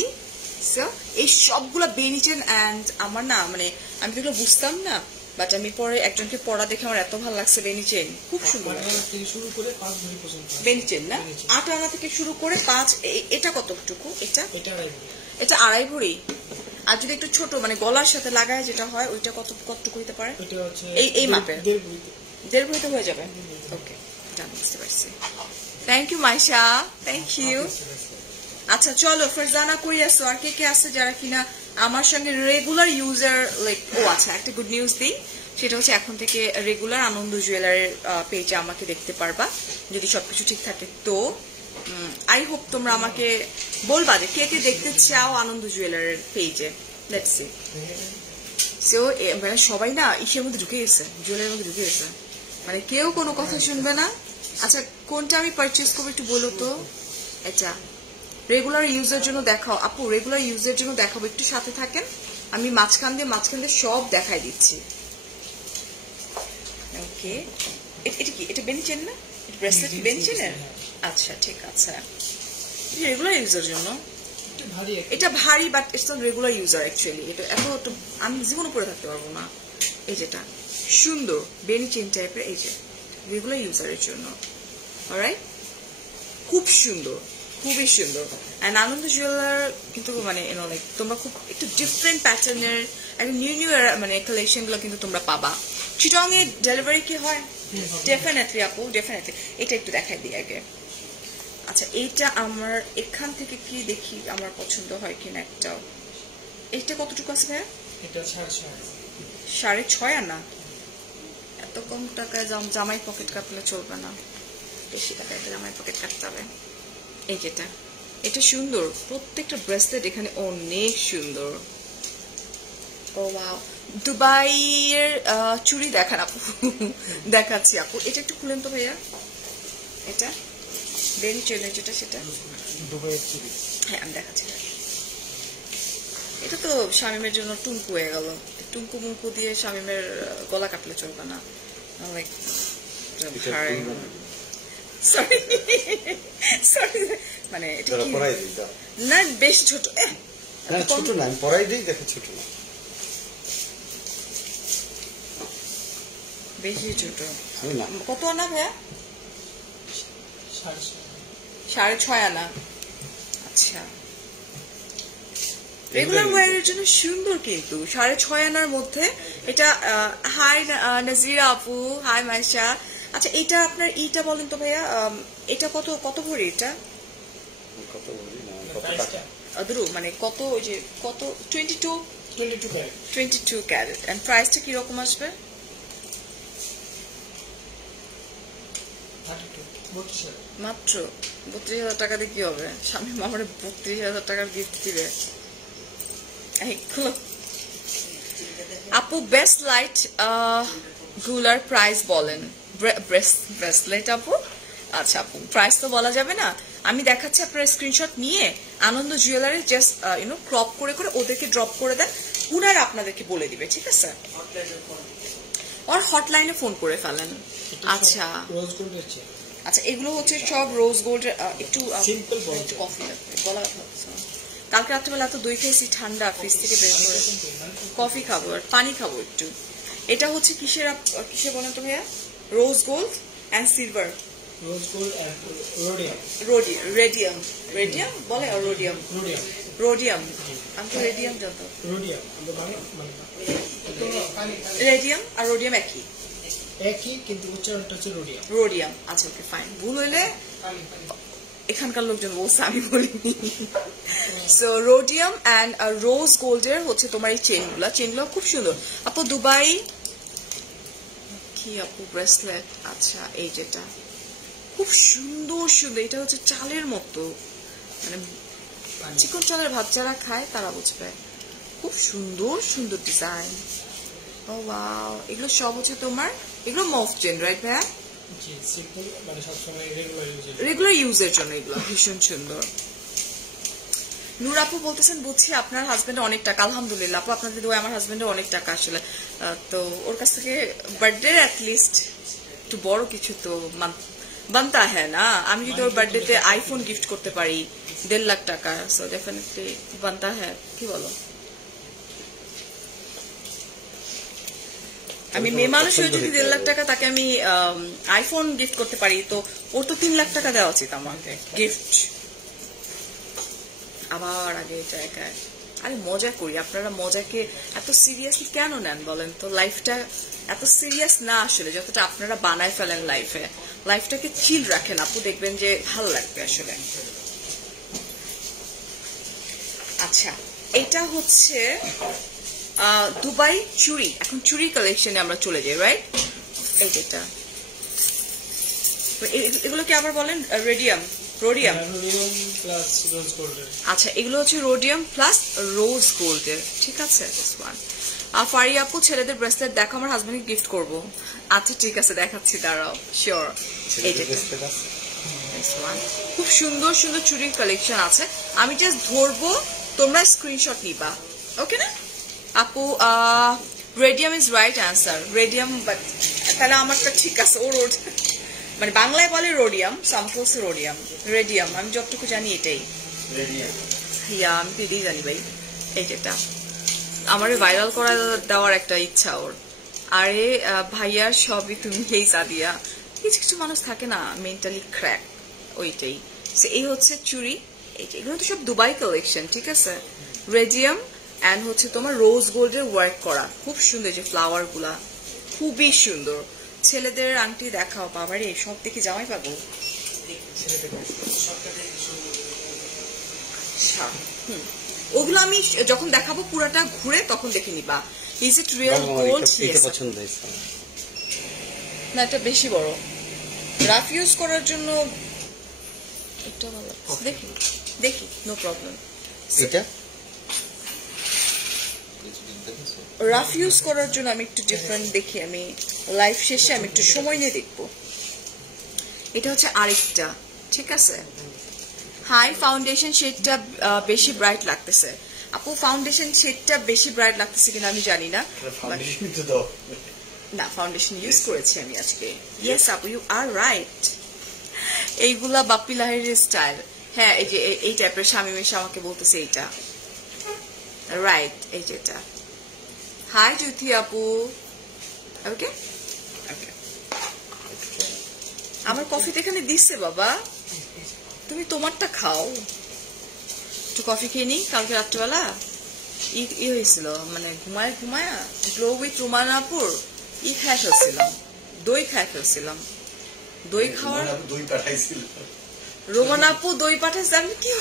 সো এই সবগুলো বেনি চেন অ্যান্ড আমার না মানে আমি তো এগুলো বুঝতাম না, বাট আমি পরে একজনকে পড়া দেখে আমার এত ভালো লাগছে। বেনি চেন খুব সুন্দর বেনি চেন না? 8 আনা থেকে শুরু করে 5। এটা কতটুকু? এটা 2.5 ভরি। আর যদি একটু ছোট মানে গলার সাথে লাগায় যেটা হয়, ওইটা কতটুকু হইতে পারে? এই মাপের 1.5 ভরিতে হয়ে যাবে। ওকে, বুঝতে পারছি। Thank you Maisha, thank you. আচ্ছা চলো, ফারজানা কই আসো? আর কে কে আছে যারা কিনা আমার সঙ্গে রেগুলার ইউজার? লাইক, ও আচ্ছা, একটা গুড নিউজ দিই, সেটা হচ্ছে এখন থেকে রেগুলার আনন্দ জুয়েলারের পেজে আমাকে দেখতে পারবা, যদি সবকিছু ঠিক থাকে। তো আই হোপ তোমরা আমাকে বলবা যে কে কে দেখতে চাও আনন্দ জুয়েলারের পেজে। Let's see. সো মানে সবাই না ইসের মধ্যে ঢুকে গেছে, জুয়েলারের মধ্যে ঢুকে গেছে, মানে কেউ কোনো কথা শুনবে না। আচ্ছা, কোনটা আমি পারচেজ করবো একটু বলো তো? এটা রেগুলার ইউজের জন্য দেখাও আপু, রেগুলার ইউজের জন্য দেখাবো, একটু সাথে থাকেন। আমি মাঝখান দিয়ে সব দেখাই দিচ্ছি। ওকে, এটা কি? এটা বেনি চেন না? ব্রেসলেট কি বেনি চেনের? আচ্ছা ঠিক আছে, রেগুলার ইউজের জন্য। এটা ভারী, but it's not regular user actually. এটা এত আমি জীবনে পরে থাকতে পারবো না। এই যেটা সুন্দর বেনি চেন টাইপের, এই যে রেগুলার ইউজারের জন্য। অলরাইট, খুব সুন্দর, খুবই সুন্দর। অ্যান্ড আনন্দ জুয়েলার কিন্তু মানে লাইক তোমরা খুব একটু ডিফারেন্ট প্যাটার্নের একটা নিউ মানে কালেকশন গুলো কিন্তু তোমরা পাবা। চিটং এ ডেলিভারি কি হয়? ডেফিনেটলি আপু, ডেফিনেটলি। এটা একটু দেখাই দিই আগে। আচ্ছা, এইটা আমার এখান থেকে কি দেখি আমার পছন্দ হয় কিনা একটাও। এইটা কতটুকু আছে ভাইয়া? এটা 6.5 আনা। এত কম টাকায় জামাই পকেট কাটলে চলবে না, বেশি টাকায় জামাই পকেট কাটতে হবে। এই যেটা, এটা সুন্দর, প্রত্যেকটা ব্রেসলেট এখানে অনেক সুন্দর। ও ওয়াও, দুবাইয়ের চুড়ি দেখান আপু। দেখাচ্ছি আপু, এটা একটু খুলেন তো ভাইয়া। এটা বেনি চেনের যেটা, সেটা দুবাইয়ের চুড়ি। হ্যাঁ, আমি দেখাচ্ছি। এটা তো শামিমের জন্য টুনকু হয়ে গেল। টুনকু মুনকু দিয়ে শামিমের গলা কাটলে চলবে না। লাইক সরি সরি, মানে এটা না বেশি ছোট। ছোট না, আমি পরাই দিই, দেখো ছোট না, বেশি ছোট। না। কত আনা ভাইয়া? 6.5 আনা। আচ্ছা, রেগুলার ওয়ারের জন্য সুন্দর কিন্তু 6.5 আনার মধ্যে এটা। হাই নাজিরা আপু, হাই মাইশা। আচ্ছা, এটা আপনার ইটা বলেন তো ভাইয়া, এটা কত ভরি? এটা কত ভরি না, কত টাকা আদরু মানে কত? ওই যে কত? 22 ক্যারেট। এন্ড প্রাইসটা কি রকম আসবে? মাত্র 32,000 টাকা দিয়ে কি হবে? স্বামী আমার 32,000 টাকার গিফট দিবে। আপু বেস্ট লাইট গুলার প্রাইস বলেন। ব্রেসলেট আপু? আচ্ছা আপু, প্রাইস তো বলা যাবে না, আমি দেখাচ্ছি। আপনারা স্ক্রিনশট নিয়ে আনন্দ জুয়েলারি জাস্ট ক্রপ করে ওদেরকে ড্রপ করে দেন, উনারা আপনাদেরকে বলে দিবে, ঠিক আছে? আর হটলাইনে ফোন করে ফেলেন। আচ্ছা আচ্ছা, এগুলো হচ্ছে সব রোজ গোল্ড। একটু কফি গলা, কালকে রাত্রেবেলা এত দই খেয়েছি ঠান্ডা, ফ্রিজ থেকে বের করে। কফি খাবো আর পানি খাবো একটু। এটা হচ্ছে কিসের বলেন তো ভাইয়া? Rose gold. and silver. Rose gold and rhodium. Radium বলে আর rhodium. Rhodium. আমি তো radium জানতাম. Rhodium. Radium আর rhodium একই কিন্তু উচ্চারণটা হচ্ছে rhodium. Rhodium. আচ্ছা ওকে ফাইন. ভুল হইলে এখানকার লোকজন বলছে আমি বলিনি. সো রোডিয়াম অ্যান্ড রোজ গোল্ডের হচ্ছে তোমার এই চেনগুলো খুব সুন্দর আপু দুবাই কি আপু ব্রেসলেট আচ্ছা এই যেটা খুব সুন্দর এটা হচ্ছে চালের মতো মানে চিকন চালের ভাত যারা খায় তারা বুঝবে খুব সুন্দর ডিজাইন ও ওয়াও এগুলো সব হচ্ছে তোমার এগুলো মফ চেন রাইট ভাইয়া রেগুলার ইউজের জন্য এগুলো ভীষণ সুন্দর নূর আপু বলতেছেন বুঝছি আপনার হাজবেন্ডের অনেক টাকা আলহামদুলিল্লাহ আপু আপনাদের দোয়া আমার হাজবেন্ডের অনেক টাকা আসলে তো ওর কাছ থেকে বার্থডে অ্যাটলিস্ট একটু বড় কিছু তো বানতা হ্যাঁ না আমি যদি ওর বার্থডেতে আইফোন গিফট করতে পারি 1.5 লাখ টাকা সো ডেফিনেটলি বানতা হ্যাঁ কি বলো আমি মেয়ে মানুষ হয়ে যদি 1.5 লাখ টাকা তাকে আমি আইফোন গিফট করতে পারি তো ওর তো 3 লাখ টাকা দেওয়া উচিত আমাকে গিফট আবার আগে জায়গায় আরে মজা করি আপনারা মজাকে এত সিরিয়াসলি কেন নেন বলেন তো লাইফটা এত সিরিয়াস না আসলে যতটা আপনারা বানায় ফেলেন লাইফটাকে চিল রাখেন আপু দেখবেন যে ভালো লাগবে আসলে আচ্ছা এটা হচ্ছে দুবাই চুড়ি এখন চুড়ি কালেকশনে আমরা চলে যাই রাইট এই যেটা এগুলো কি আবার বলেন রোডিয়াম প্লাস রোজ গোল্ডের আচ্ছা এগুলো হচ্ছে রোডিয়াম প্লাস রোজ গোল্ডের ঠিক আছে দিস ওয়ান আর ফারি আপু ছেলেদের ব্রেসলেট দেখো আমার হাজবেন্ডকে গিফট করব আচ্ছা ঠিক আছে দেখাচ্ছি দাঁড়াও শিওর এই যে খুব সুন্দর চুড়ির কালেকশন আছে আমি জাস্ট ধরবো তোমরা স্ক্রিনশট নিবা ওকে না আপু radium is right answer radium but তাহলে আমারটা ঠিক আছে ও রোড মানে বাংলায় বলে রোডিয়াম সামফোর্স রেডিয়াম আমি যতটুকু জানি এটাই ইয়া আমি তো এটাই জানি ভাই এই যেটা আমার ভাইরাল করা দেওয়ার একটা ইচ্ছা ওর আরে ভাইয়ার সবই তুমি এই সাদিয়া কিছু মানুষ থাকে না মেন্টালি ক্র্যাক ওইটাই এই হচ্ছে চুড়ি এগুলো তো সব দুবাই কালেকশন ঠিক আছে রেডিয়াম এন্ড হচ্ছে তোমার রোজ গোল্ডের ওয়ার্ক করা খুব সুন্দর যে ফ্লাওয়ার গুলা খুবই সুন্দর ছেলেদের আংটি দেখাও বাবারে সব দেখে জামাই পাবো ওগুলো আমি যখন দেখাবো পুরাটা ঘুরে তখন দেখে নিবা ইজ ইট রিয়েল গোল্ড না এটা বেশি বড় রাফ ইউজ করার জন্য এটা ভালো দেখি নো প্রবলেম এটা রাফ ইউজ করার জন্য আমি একটু ডিফারেন্ট দেখি আমি লাইভ শেষে আমি একটু সময় নিয়ে দেখবো এটা হচ্ছে আরেকটা ঠিক আছে হাই ফাউন্ডেশন শেডটা বেশি ব্রাইট লাগতেছে আপু ফাউন্ডেশন শেডটা বেশি ব্রাইট লাগতেছে কিনা আমি জানি না না ফাউন্ডেশন ইউজ করেছি আমি আজকে ইয়েস আপু ইউ আর রাইট এইগুলা বাপ্পি লাহিড়ির স্টাইল হ্যাঁ এই যে এই টাইপের শামিম এসে আমাকে বলতেছে এইটা রাইট এই যেটা হাই জ্যোতি আপু ওকে আমার কফিতে এখানে দিচ্ছে বাবা তুমি তোমারটা খাও একটু কফি খেয়ে নি কালকে রাত্রেবেলা ই হয়েছিল মানে ঘুমায়া গ্লো উইথ রুমানা আপুর খায় ফেলছিলাম দই খায় ফেলছিলাম দই খাওয়ার দই পাঠাইছিল রোমানা আপু দই পাঠাইছে আমি কি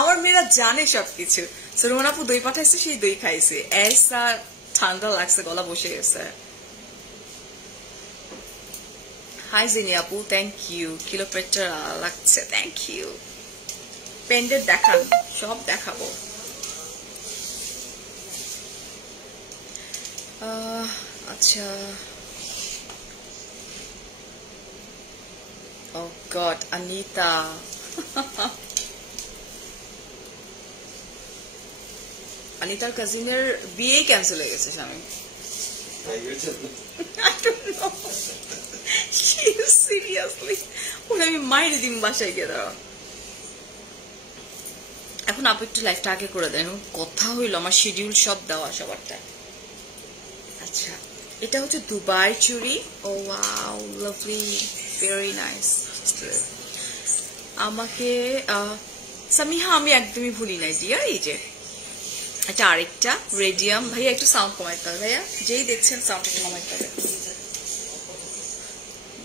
আমার মেয়েরা জানে সবকিছু রোমানা আপু দই পাঠাইছে সেই দই খাইছে এসা ঠান্ডা লাগছে গলা বসে গেছে হাই জিনি আপু থ্যাংক ইউ কিলোমিটার লাগছে থ্যাংক ইউ পেন্ডেন্ট দেখান সব দেখাবো আচ্ছা ও গড অনিতা অনিতার কাজিনের বিয়ে ক্যান্সেল হয়ে গেছে স্বামী সিরিয়াসলি ওরা আমি মাইরে দিন বাসায় গিয়ে দাঁড়া এখন আপু একটু লাইফটা আগে করে দেন কথা হইলো আমার শিডিউল সব দেওয়া সবারটা আচ্ছা এটা হচ্ছে দুবাই চুড়ি। ও ওয়াও, লাভলি, ভেরি নাইস। আমাকে সামিহা আমি একদমই ভুলি নাই ডিয়ার। এই যে এটা আরেকটা রেডিয়াম। ভাইয়া একটু সাউন্ড কমাইতে হবে, ভাইয়া যেই দেখছেন সাউন্ড একটু কমাইতে হবে,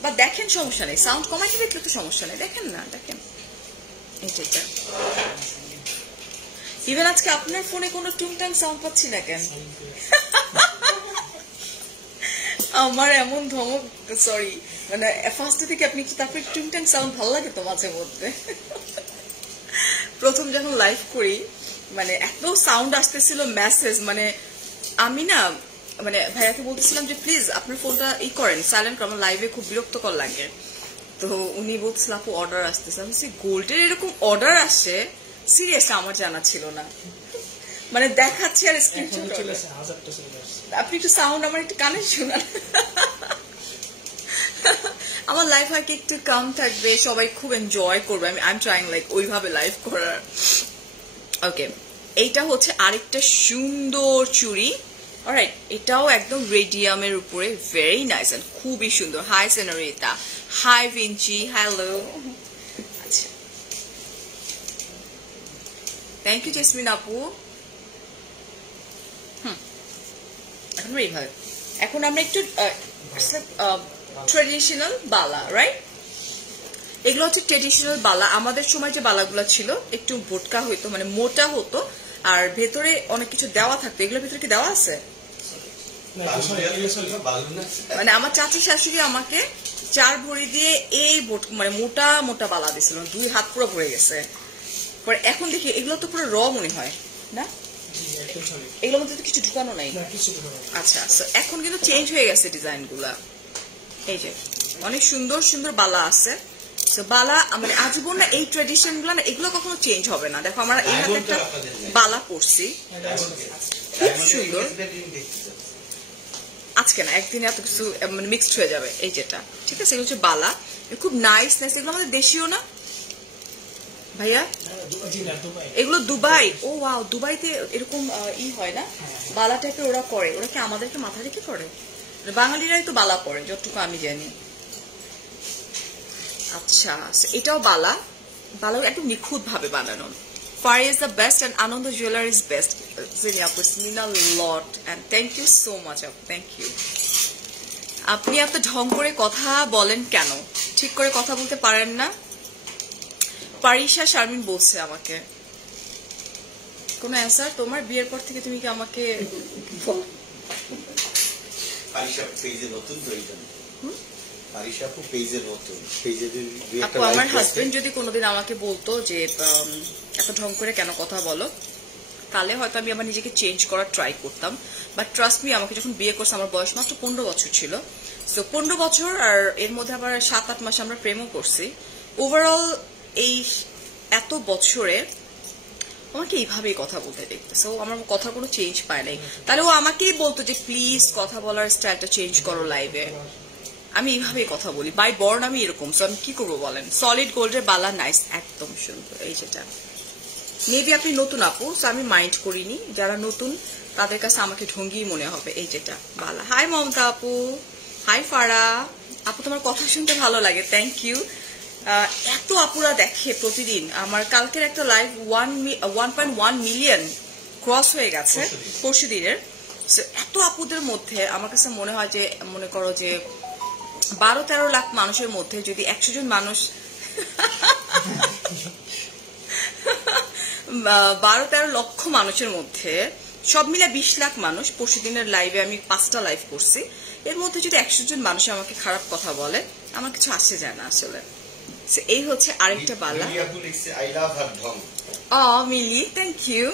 বা দেখেন সমস্যা নেই, সাউন্ড কমাইতে দেখলে তো সমস্যা নেই, দেখেন না, দেখেন এই যেটা। ইভেন আজকে আপনার ফোনে কোনো টুংটাং সাউন্ড পাচ্ছি না কেন? আমার এমন ধমক, সরি, মানে ফার্স্ট থেকে আপনি তারপরে টুংটাং সাউন্ড ভালো লাগে তো মাঝে মধ্যে। প্রথম যখন লাইভ করি মানে এত সাউন্ড আসতেছিল, মেসেজ, মানে আমি না মানে ভাইয়াকে বলতেছিলাম যে প্লিজ আপনার ফোনটা করেন, সাইলেন্ট করেন, আমার লাইভে খুব বিরক্তকর লাগে। তো উনি বলছিল আপু অর্ডার আসতেছে। আমি বলছি গোল্ডের এরকম অর্ডার আসে? সিরিয়াসলি আমার জানা ছিল না, মানে দেখাচ্ছে আর স্ক্রিনশট। আপনি একটু সাউন্ড আমার একটু কানে শোনান। আমার লাইফ হয় কি একটু কম থাকবে, সবাই খুব এনজয় করবে। আই এম ট্রাইং লাইক ওইভাবে লাইভ করার। ওকে, এইটা হচ্ছে আরেকটা সুন্দর চুড়ি। অলরাইট, এটাও একদম রেডিয়ামের উপরে, ভেরি নাইস এন্ড খুবই সুন্দর। Hi Senorita, hi Vinci, hello. আচ্ছা, থ্যাংক ইউ জেসমিন আপু। এখন এইভাবে, এখন আমরা একটু ট্রেডিশনাল বালা, রাইট? এগুলো হচ্ছে ট্রেডিশনাল বালা। আমাদের সময় যে বালাগুলো ছিল একটু বোটকা হইতো, মানে মোটা হতো, আর ভেতরে অনেক কিছু দেওয়া থাকতো। এগুলোর ভিতরে কি দেওয়া আছে? মানে আমার চাচি শাশুড়ি আমাকে 4 ভরি দিয়ে এই মানে মোটা মোটা বালা দিছিল, 2 হাত পুরো ভরে গেছে। পরে এখন দেখি এগুলো তো পুরো র মনে হয় না, এগুলোর মধ্যে তো কিছু ঢুকানো নাই। আচ্ছা, এখন কিন্তু চেঞ্জ হয়ে গেছে ডিজাইন গুলা। এই যে অনেক সুন্দর সুন্দর বালা আছে। বালা মানে আজীবন না, এই ট্রেডিশন গুলা না, এগুলো কখনো চেঞ্জ হবে না। দেখো আমরা এই হাতে একটা বালা পরছি, খুব সুন্দর। আজকে না, একদিনে এত কিছু মানে মিক্সড হয়ে যাবে। এই যেটা ঠিক আছে, এগুলো হচ্ছে বালা, খুব নাইস নাইস। এগুলো আমাদের দেশীয় না ভাইয়া? এগুলো দুবাই। ও ওয়াও, দুবাইতে এরকম হয় না, বালা টাইপের ওরা করে। ওরা কি আমাদেরকে মাথা রেখে করে? বাঙালিরাই তো বালা পরে যতটুকু আমি জানি। আচ্ছা, এটাও বালা। বালা একদম নিখুঁত ভাবে বানানো। Fari is the best and Ananda Jewelry is best. Zinia, it means a lot and thank you so much. Thank you. আপনি এত ঢং করে কথা বলেন কেন? ঠিক করে কথা বলতে পারেন না? পারিশা শারমিন বলছে আমাকে। কোন অ্যান্সার? তোমার বিয়ের পর থেকে তুমি কি আমাকে আপু, আমার হাজবেন্ড যদি কোনোদিন আমাকে বলতো যে এত ঢং করে কেন কথা বলো, তাহলে হয়তো আমি আমার নিজেকে চেঞ্জ করার ট্রাই করতাম। বাট ট্রাস্ট মি, আমাকে যখন বিয়ে করছে আমার বয়স মাত্র 15 বছর ছিল। সো 15 বছর আর এর মধ্যে আবার 7-8 মাসে আমরা প্রেমও করছি। ওভারঅল এই এত বছরে আমাকে এইভাবেই কথা বলতে দেখতেছে। ও আমার কথা কোনো চেঞ্জ পায় নাই। তাহলে ও আমাকেই বলতো যে প্লিজ কথা বলার স্টাইলটা চেঞ্জ করো লাইভে। আমি এইভাবেই কথা বলি, বাই বর্ন আমি এরকম। সো আমি কি করবো বলেন? সলিড গোল্ডের বালা, নাইস, একদম সুন্দর। এই যেটা মেবি আপনি নতুন আপু, সো আমি মাইন্ড করিনি। যারা নতুন তাদের কাছে আমাকে ঢঙ্গি মনে হবে। এই যেটা বালা। হাই মমতা আপু, হাই ফারা আপু, তোমার কথা শুনতে ভালো লাগে, থ্যাংক ইউ। এত আপুরা দেখে প্রতিদিন। আমার কালকের একটা লাইভ 1.1 মিলিয়ন ক্রস হয়ে গেছে পরশু দিনের। এত আপুদের মধ্যে আমার কাছে মনে হয় যে, মনে করো যে 12-13 লাখ মানুষের মধ্যে যদি 100 জন মানুষ 12-13 লক্ষ মানুষের মধ্যে সব মিলে 20 লাখ মানুষ। পরশু দিনের লাইভে আমি 5টা লাইভ করছি, এর মধ্যে যদি 100 জন মানুষ আমাকে খারাপ কথা বলে, আমার কিছু আসে যায় না আসলে। এই হচ্ছে আরেকটা বালা। মিলি, থ্যাংক ইউ।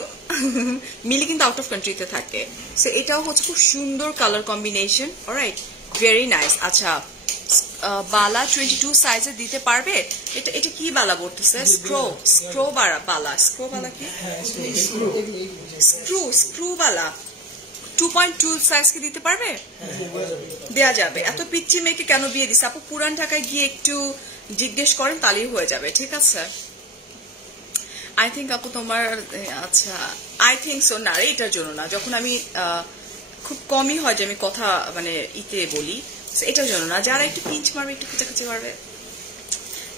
মিলি কিন্তু আউট অফ কান্ট্রিতে থাকে। সো এটাও হচ্ছে খুব সুন্দর colour combination. Alright, very nice. আচ্ছা, বালা 22 সাইজে দিতে পারবে? এটা কি বালা বলতেছে? স্ক্রো বালা। স্ক্রো বালা কি? স্ক্রু বালা 2.2 সাইজ কি দিতে পারবে? দেয়া যাবে। এত পিচ্ছি মেয়েকে কেন বিয়ে দিচ্ছে আপু? পুরান ঢাকায় গিয়ে একটু জিজ্ঞেস করেন, তাহলেই হয়ে যাবে। ঠিক আছে, আই থিঙ্ক আপু তোমার, আচ্ছা আই থিঙ্ক সো না, এটার জন্য না। যখন আমি খুব কমই হয় যে আমি কথা মানে ইতে বলি, এটার জন্য না। যারা একটু পিঞ্চ মারবে, একটু খুঁচাখুচি মারবে।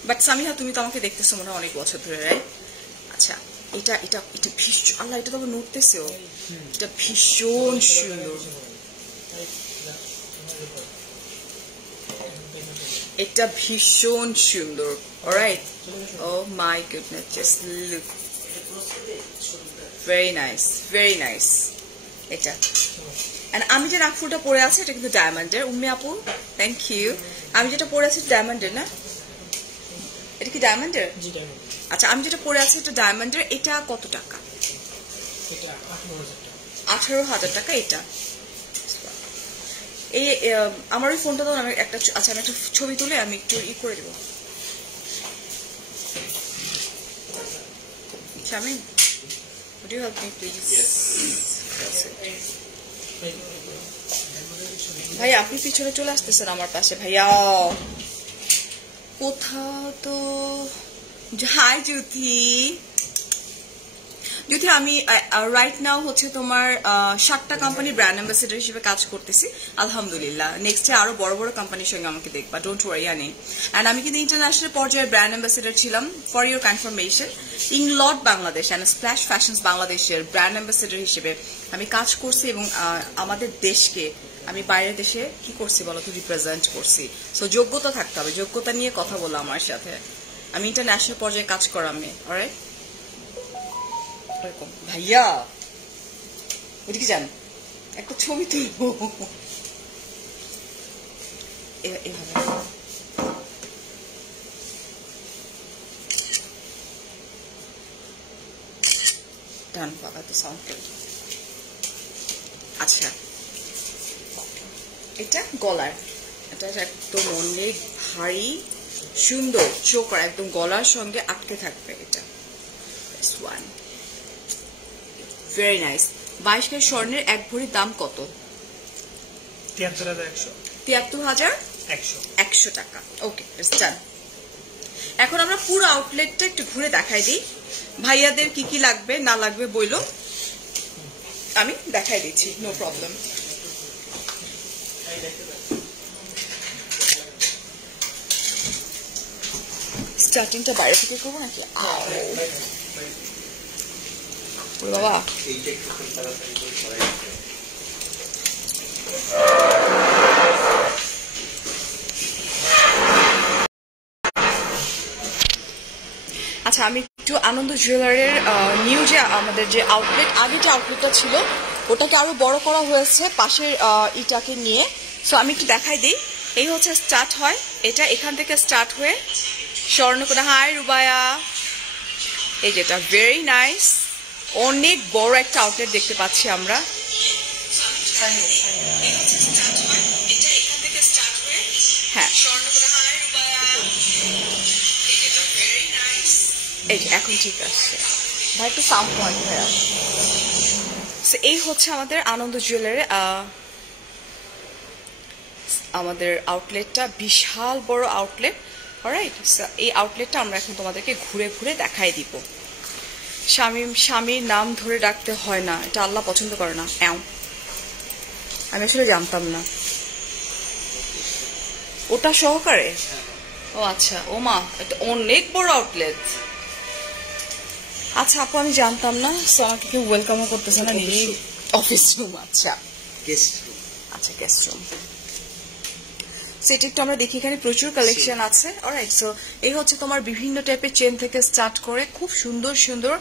বাট সামিহা তুমি তো আমাকে দেখতেছো মনে হয় অনেক বছর ধরে, রাইট? আচ্ছা, এটা এটা এটা ভীষণ, আল্লাহ, এটা তো আবার নড়তেছেও। এটা ভীষণ সুন্দর, এটা ভীষণ সুন্দর। Alright, oh my goodness, just look, very nice, very nice. এটা এন্ড আমি যে নাকফুলটা পরে আছি এটা কিন্তু ডায়মন্ডের। উম্মে আপু, থ্যাংক ইউ। আমি যেটা পরে আছি ডায়মন্ডের না? এটা কি ডায়মন্ডের? আচ্ছা, আমি যেটা পরে আছি এটা ডায়মন্ডের। এটা কত টাকা? 18,000 টাকা। এটা এই আমার ওই ফোনটা দাও, আমি একটা, আচ্ছা আমি একটা ছবি তুলে আমি একটু করে দেবো। Shamin, would you help me please? ভাই আপনি পিছনে চলে আসতেছেন আমার পাশে। ভাইয়া কোথাও তো, হাই জ্যোতি। জ্যোতি, আমি রাইট নাও হচ্ছে তোমার 7টা কোম্পানির ব্র্যান্ড অ্যাম্বাসেডর হিসেবে কাজ করতেছি, আলহামদুলিল্লাহ। নেক্সটে আরো বড় বড় কোম্পানির সঙ্গে আমাকে দেখবা, ডোন্ট ওয়ারি আনি। অ্যান্ড আমি কিন্তু ইন্টারন্যাশনাল পর্যায়ের ব্র্যান্ড অ্যাম্বাসেডর ছিলাম, for your confirmation. Inglot Bangladesh and splash fashions বাংলাদেশের ব্র্যান্ড অ্যাম্বাসেডর হিসেবে আমি কাজ করছি এবং আমাদের দেশকে আমি বাইরের দেশে কি করছি বলতো, রিপ্রেজেন্ট করছি। সো যোগ্যতা থাকতে হবে, যোগ্যতা নিয়ে কথা বলো আমার সাথে। আমি ইন্টারন্যাশনাল পর্যায়ে কাজ করা আমি, অলরাইট? ভাইয়া ওদিকে যান, একটা ছবি তুলবো। এভাবে ডান বাবা তো সাউন্ড। আচ্ছা, এটা গলার, এটা একদম অনেক ভারী সুন্দর চোখর, একদম গলার সঙ্গে আটকে থাকবে। এটা ওয়ান ভেরি নাইস। 22 ক্যারেট স্বর্ণের 1 ভরির দাম কত? 73,100 টাকা। ওকে, ইটস ডান। এখন আমরা পুরো আউটলেটটা একটু ঘুরে দেখাই দিই। ভাইয়াদের কি কি লাগবে না লাগবে বইলো, আমি দেখাই দিচ্ছি, নো প্রবলেম। স্টার্টিংটা বাইরে থেকে করবো নাকি? বাবা আচ্ছা, আমি একটু আনন্দ জুয়েলারের নিউ যে আমাদের যে আউটলেট, আগে যে আউটলেটটা ছিল ওটাকে আরো বড় করা হয়েছে পাশের ইটাকে নিয়ে। সো আমি একটু দেখাই দিই। এই হচ্ছে স্টার্ট হয়, এটা এখান থেকে স্টার্ট হয়ে স্বর্ণকোনা। হাই রুবায়া, এই যেটা ভেরি নাইস, অনেক বড় একটা আউটলেট দেখতে পাচ্ছি আমরা। হ্যাঁ, এই যে এখন ঠিক আছে ভাই, একটু সাউন্ড পয়েন্ট ভাইয়া। এই হচ্ছে আমাদের আনন্দ জুয়েলারি, আমাদের আউটলেটটা বিশাল বড় আউটলেট। অলরাইট, এই আউটলেটটা আমরা এখন তোমাদেরকে ঘুরে ঘুরে দেখাই দিব। স্বামীর নাম ধরে ডাকতে হয় না, এটা আল্লাহ পছন্দ করে না। আমি আসলে জানতাম না ওটা সহকারে। ও আচ্ছা, ও মা, এটা অনেক বড় আউটলেট। আচ্ছা আপু, আমি জানতাম না। সো আমাকে কেউ ওয়েলকামও করতেছে না, নিজেই অফিস রুম। আচ্ছা, আচ্ছা গেস্ট রুম। সেটা একটু আমরা দেখি, এখানে প্রচুর কালেকশন আছে। অলরাইট, সো এই হচ্ছে তোমার বিভিন্ন টাইপের চেন থেকে স্টার্ট করে খুব সুন্দর সুন্দর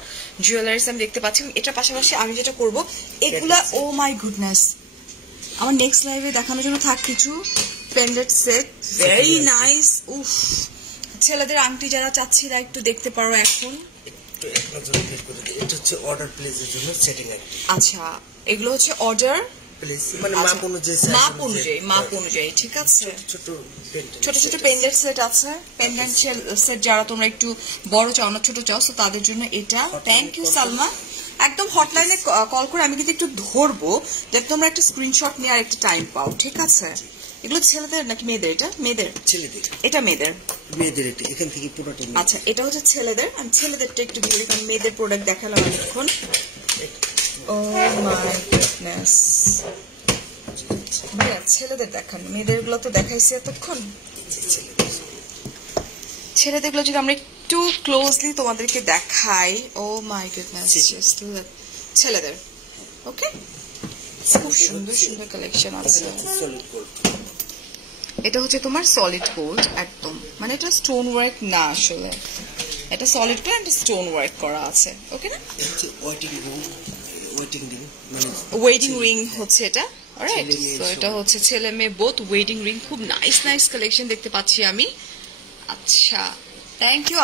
জুয়েলারিস আমি দেখতে পাচ্ছি। এটার পাশাপাশি আমি যেটা করব, এগুলা, ও মাই গুডনেস, আমার নেক্সট লাইভে দেখানোর জন্য থাক কিছু পেন্ডেন্ট সেট, ভেরি নাইস। উফ, ছেলেদের আংটি যারা চাচ্ছিরা একটু দেখতে পারো এখন। আচ্ছা, এগুলো হচ্ছে অর্ডার, মাপ অনুযায়ী, ঠিক আছে। ছোট ছোট পেন্ডেন্ট সেট আছে। পেন্ডেন্ট সেট যারা তোমরা একটু বড় চাও না, ছোট চাও, তো তাদের জন্য এটা। Thank you Salma. একদম হটলাইনে কল করে আমি কিন্তু একটু ধরবো, যাতে তোমরা একটা স্ক্রিনশট নিয়ে আর একটা টাইম পাও, ঠিক আছে। এগুলো ছেলেদের নাকি মেয়েদের? এটা মেয়েদের, ছেলেদের, এটা মেয়েদের, মেয়েদের। এটা এখান থেকে পুরোটা। আচ্ছা, এটা হচ্ছে ছেলেদের। আমি ছেলেদেরটা একটু ধরে, কারণ মেয়েদের প্রোডাক্ট দেখালাম অনেকক্ষণ। ও মাই গুডনেস, ছেলেদের দেখান, মেয়েদের গুলো তো দেখাইছি এতক্ষণ। ছেলেদের গুলো যদি আমরা একটু ক্লোজলি তোমাদেরকে দেখাই, ও মাই গুডনেস, জাস্ট লুক। ছেলেদের ওকে, খুব সুন্দর সুন্দর কালেকশন আছে। এটা হচ্ছে তোমার সলিড গোল্ড একদম, মানে এটা স্টোন ওয়ার্ক না, আসলে এটা সলিড গোল্ড স্টোন ওয়ার্ক করা আছে। ওকে না, ওয়েডিং রিং হচ্ছে এটা। অলরাইট, সো এটা হচ্ছে ছেলে মেয়ে বোথ ওয়েডিং রিং। খুব নাইস নাইস কালেকশন দেখতে পাচ্ছি আমি। আচ্ছা, thank you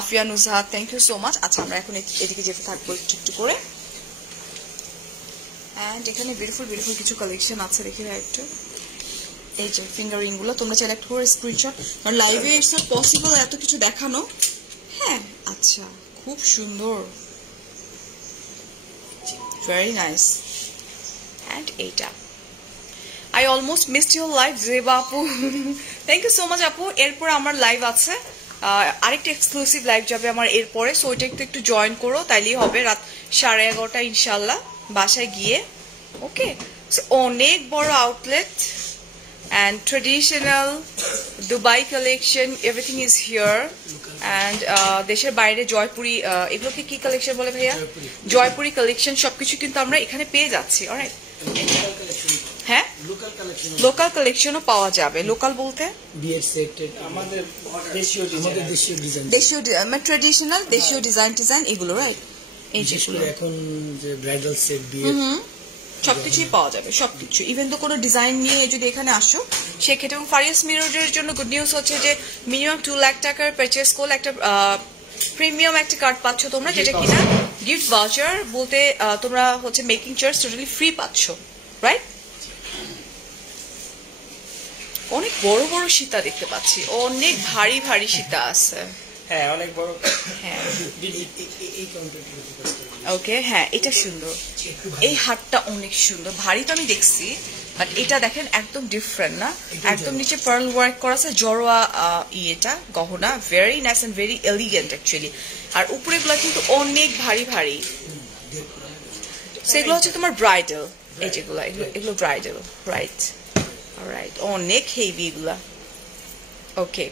Afia Nuzhat, thank you so much. আচ্ছা, আমরা এখন এদিকে যেতে থাকবো একটু একটু করে। অ্যান্ড এখানে বিউটিফুল বিউটিফুল কিছু কালেকশন আছে, দেখি না একটু। এই যে ফিঙ্গার রিং গুলো তোমরা চাইলে একটু করে স্ক্রিনশট, কারণ লাইভে ইটস নট পসিবল এত কিছু দেখানো। হ্যাঁ, আচ্ছা, খুব সুন্দর, ভেরি নাইস। অ্যান্ড এইটা I almost missed your live, Zeba আপু, থ্যাংক ইউ সো মাচ আপু। এরপর আমার লাইভ আছে, আরেকটা এক্সক্লুসিভ লাইভ যাবে আমার এরপরে, সো ওইটা একটু জয়েন করো, তাইলেই হবে রাত 11:30 ইনশাল্লাহ বাসায় গিয়ে। ওকে, অনেক বড় outlet and traditional Dubai collection, everything is here. And দেশের বাইরে জয়পুরি, এগুলোকে কি কালেকশন বলে ভাইয়া? জয়পুরি কালেকশন সবকিছু কিন্তু আমরা এখানে পেয়ে যাচ্ছি। অলরাইট, হ্যাঁ, লোকাল কালেকশনও পাওয়া যাবে। লোকাল বলতে আমাদের দেশীয় ডিজাইন, মানে ট্রেডিশনাল দেশীয় ডিজাইন এগুলো, রাইট? এই যেগুলো এখন যে ব্রাইডাল সেট বিয়ে সবকিছুই পাওয়া যাবে, সবকিছু। ইভেন তো কোনো ডিজাইন নিয়ে যদি এখানে আসো সেক্ষেত্রে। এবং ফারিয়াস মিররের জন্য গুড নিউজ হচ্ছে যে মিনিমাম 2 লাখ টাকার পারচেস করলে একটা প্রিমিয়াম একটা কার্ড পাচ্ছ তোমরা, যেটা কিনা গিফট ভাউচার বলতে তোমরা হচ্ছে মেকিং চার্জ টোটালি ফ্রি পাচ্ছ, রাইট? অনেক বড় বড় সীতা দেখতে পাচ্ছি, অনেক ভারী ভারী সীতা আছে। হ্যাঁ, অনেক বড়। হ্যাঁ, ওকে, হ্যাঁ, এটা সুন্দর। এই হারটা অনেক সুন্দর, ভারী তো আমি দেখছি, বাট এটা দেখেন একদম ডিফারেন্ট না, একদম নিচে পার্ল ওয়ার্ক করা আছে, জড়োয়া ইয়েটা গহনা, very nice and very elegant actually. আর উপরে গুলো কিন্তু অনেক ভারী ভারী, সেগুলো হচ্ছে তোমার ব্রাইডাল। এই যেগুলো এগুলো ব্রাইডাল, রাইট? রাইট, অনেক হেভি এগুলা। ওকে,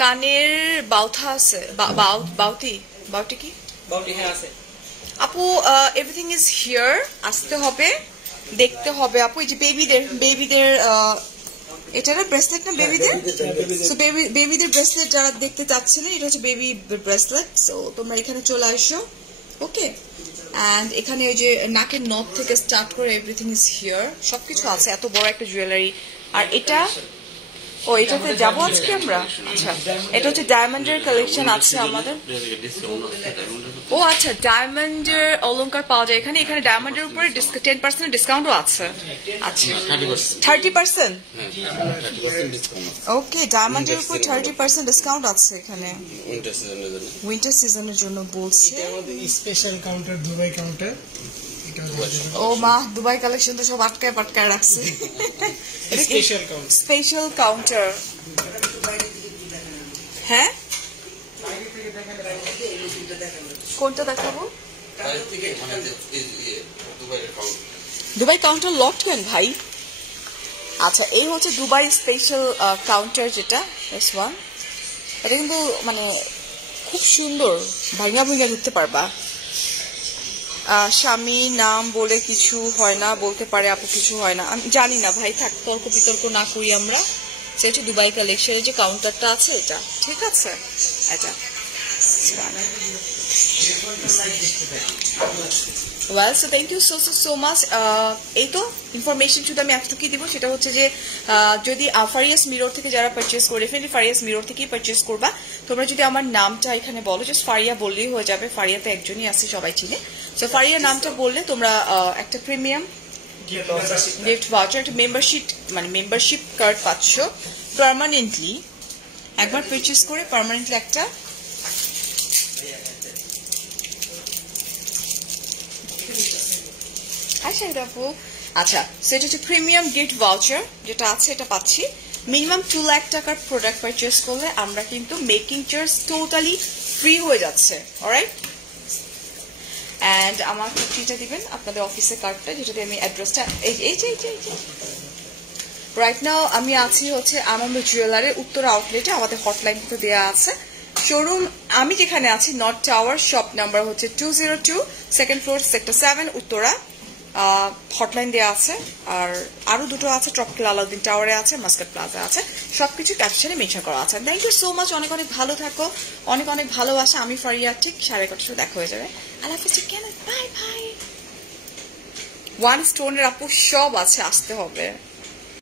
কানের বাউথা আছে, বাউটি কি আছে আপু? এভরিথিং ইজ হিয়ার, আসতে হবে, দেখতে হবে আপু। এই যে বেবিদের এটা না ব্রেসলেট না, বেবিদের, সো বেবিদের ব্রেসলেট যারা দেখতে চাচ্ছিলেন, এটা হচ্ছে বেবি ব্রেসলেট। সো তোমরা এখানে চলে আসো। ওকে, অ্যান্ড এখানে ওই যে নাকের নথ থেকে স্টার্ট করে এভরিথিং ইজ হিয়ার, সবকিছু আছে। এত বড় একটা জুয়েলারি। আর এটা, ও এটাতে যাবো আজকে আমরা। আচ্ছা, এটা হচ্ছে ডায়মন্ডের কালেকশন আছে আমাদের। ও আচ্ছা, ডায়মন্ডের অলংকার পাওয়া যায় এখানে। এখানে ডায়মন্ডের উপরে 10% ডিসকাউন্টও আছে। আচ্ছা, 30%? ওকে, ডায়মন্ডের উপর 30% ডিসকাউন্ট আছে এখানে উইন্টার সিজনের জন্য বলছে। Special counter, Dubai counter. ও মা, দুবাই কালেকশন তো সব আটকায় পাটকায় রাখছে। স্পেশাল কাউন্টার, হ্যাঁ, কোনটা দেখাবো? দুবাই কাউন্টার লকড কেন ভাই? আচ্ছা, এই হচ্ছে দুবাই স্পেশাল কাউন্টার, যেটা এটা কিন্তু মানে খুব সুন্দর, ভাঙা ভাঙা ঢুকতে পারবা। স্বামী নাম বলে কিছু হয় না, বলতে পারে আপু কিছু হয় না, আমি জানি না ভাই, থাক তর্ক বিতর্ক না করি আমরা। সেটা দুবাই কালেকশনের যে কাউন্টারটা আছে এটা, ঠিক আছে? এটা well, so thank you so much. এই তো ইনফরমেশন শুধু আমি এতটুকুই দিব, সেটা হচ্ছে যে যদি ফারিয়াস মিরর থেকে যারা পারচেস করে, ডেফিনেটলি ফারিয়াস মিরর থেকেই পারচেস করবা। তোমরা যদি আমার নামটা এখানে বলো, জাস্ট ফারিয়া বললেই হয়ে যাবে, ফারিয়া তো একজনই আছে, সবাই চিনে। সো ফারিয়া নামটা বললে তোমরা একটা প্রিমিয়াম গিফট ভাউচার, একটা মেম্বারশিপ কার্ড পাচ্ছ পার্মানেন্টলি। একবার পারচেস করে পার্মানেন্টলি একটা আচ্ছা, সেটা হচ্ছে প্রিমিয়াম গিফট ভাউচার যেটা আছে, এটা পাচ্ছি। মিনিমাম 2 লাখ টাকার প্রোডাক্ট পারচেস করলে আমরা কিন্তু মেকিং চার্জ টোটালি ফ্রি হয়ে যাচ্ছে, অলরাইট? অ্যান্ড আমাকে ফ্রিটা দিবেন আপনাদের অফিসের কার্ডটা, যেটাতে আমি অ্যাড্রেসটা এই রাইট নাও আমি আছি হচ্ছে আনন্দ জুয়েলারের উত্তরা আউটলেটে। আমাদের হটলাইন তো দেওয়া আছে। শোরুম আমি যেখানে আছি নর্থ টাওয়ার, শপ নাম্বার হচ্ছে 202, second floor, sector 7, Uttara. Hotline দেওয়া আছে। আর আরো দুটো আছে, ট্রপিক্যাল আলাউদ্দিন টাওয়ারে আছে, মাস্কাট প্লাজা আছে। সবকিছু ক্যাপশনে মেনশন করা আছে। থ্যাংক ইউ সো মাচ, অনেক অনেক ভালো থাকো, অনেক অনেক ভালোবাসা। আমি ফারিয়া ঠিক 11:30 দেখা হয়ে যাবে। আল্লাহ হাফেজ, বাই বাই। ওয়ান স্টোনের আপু সব আছে, আসতে হবে।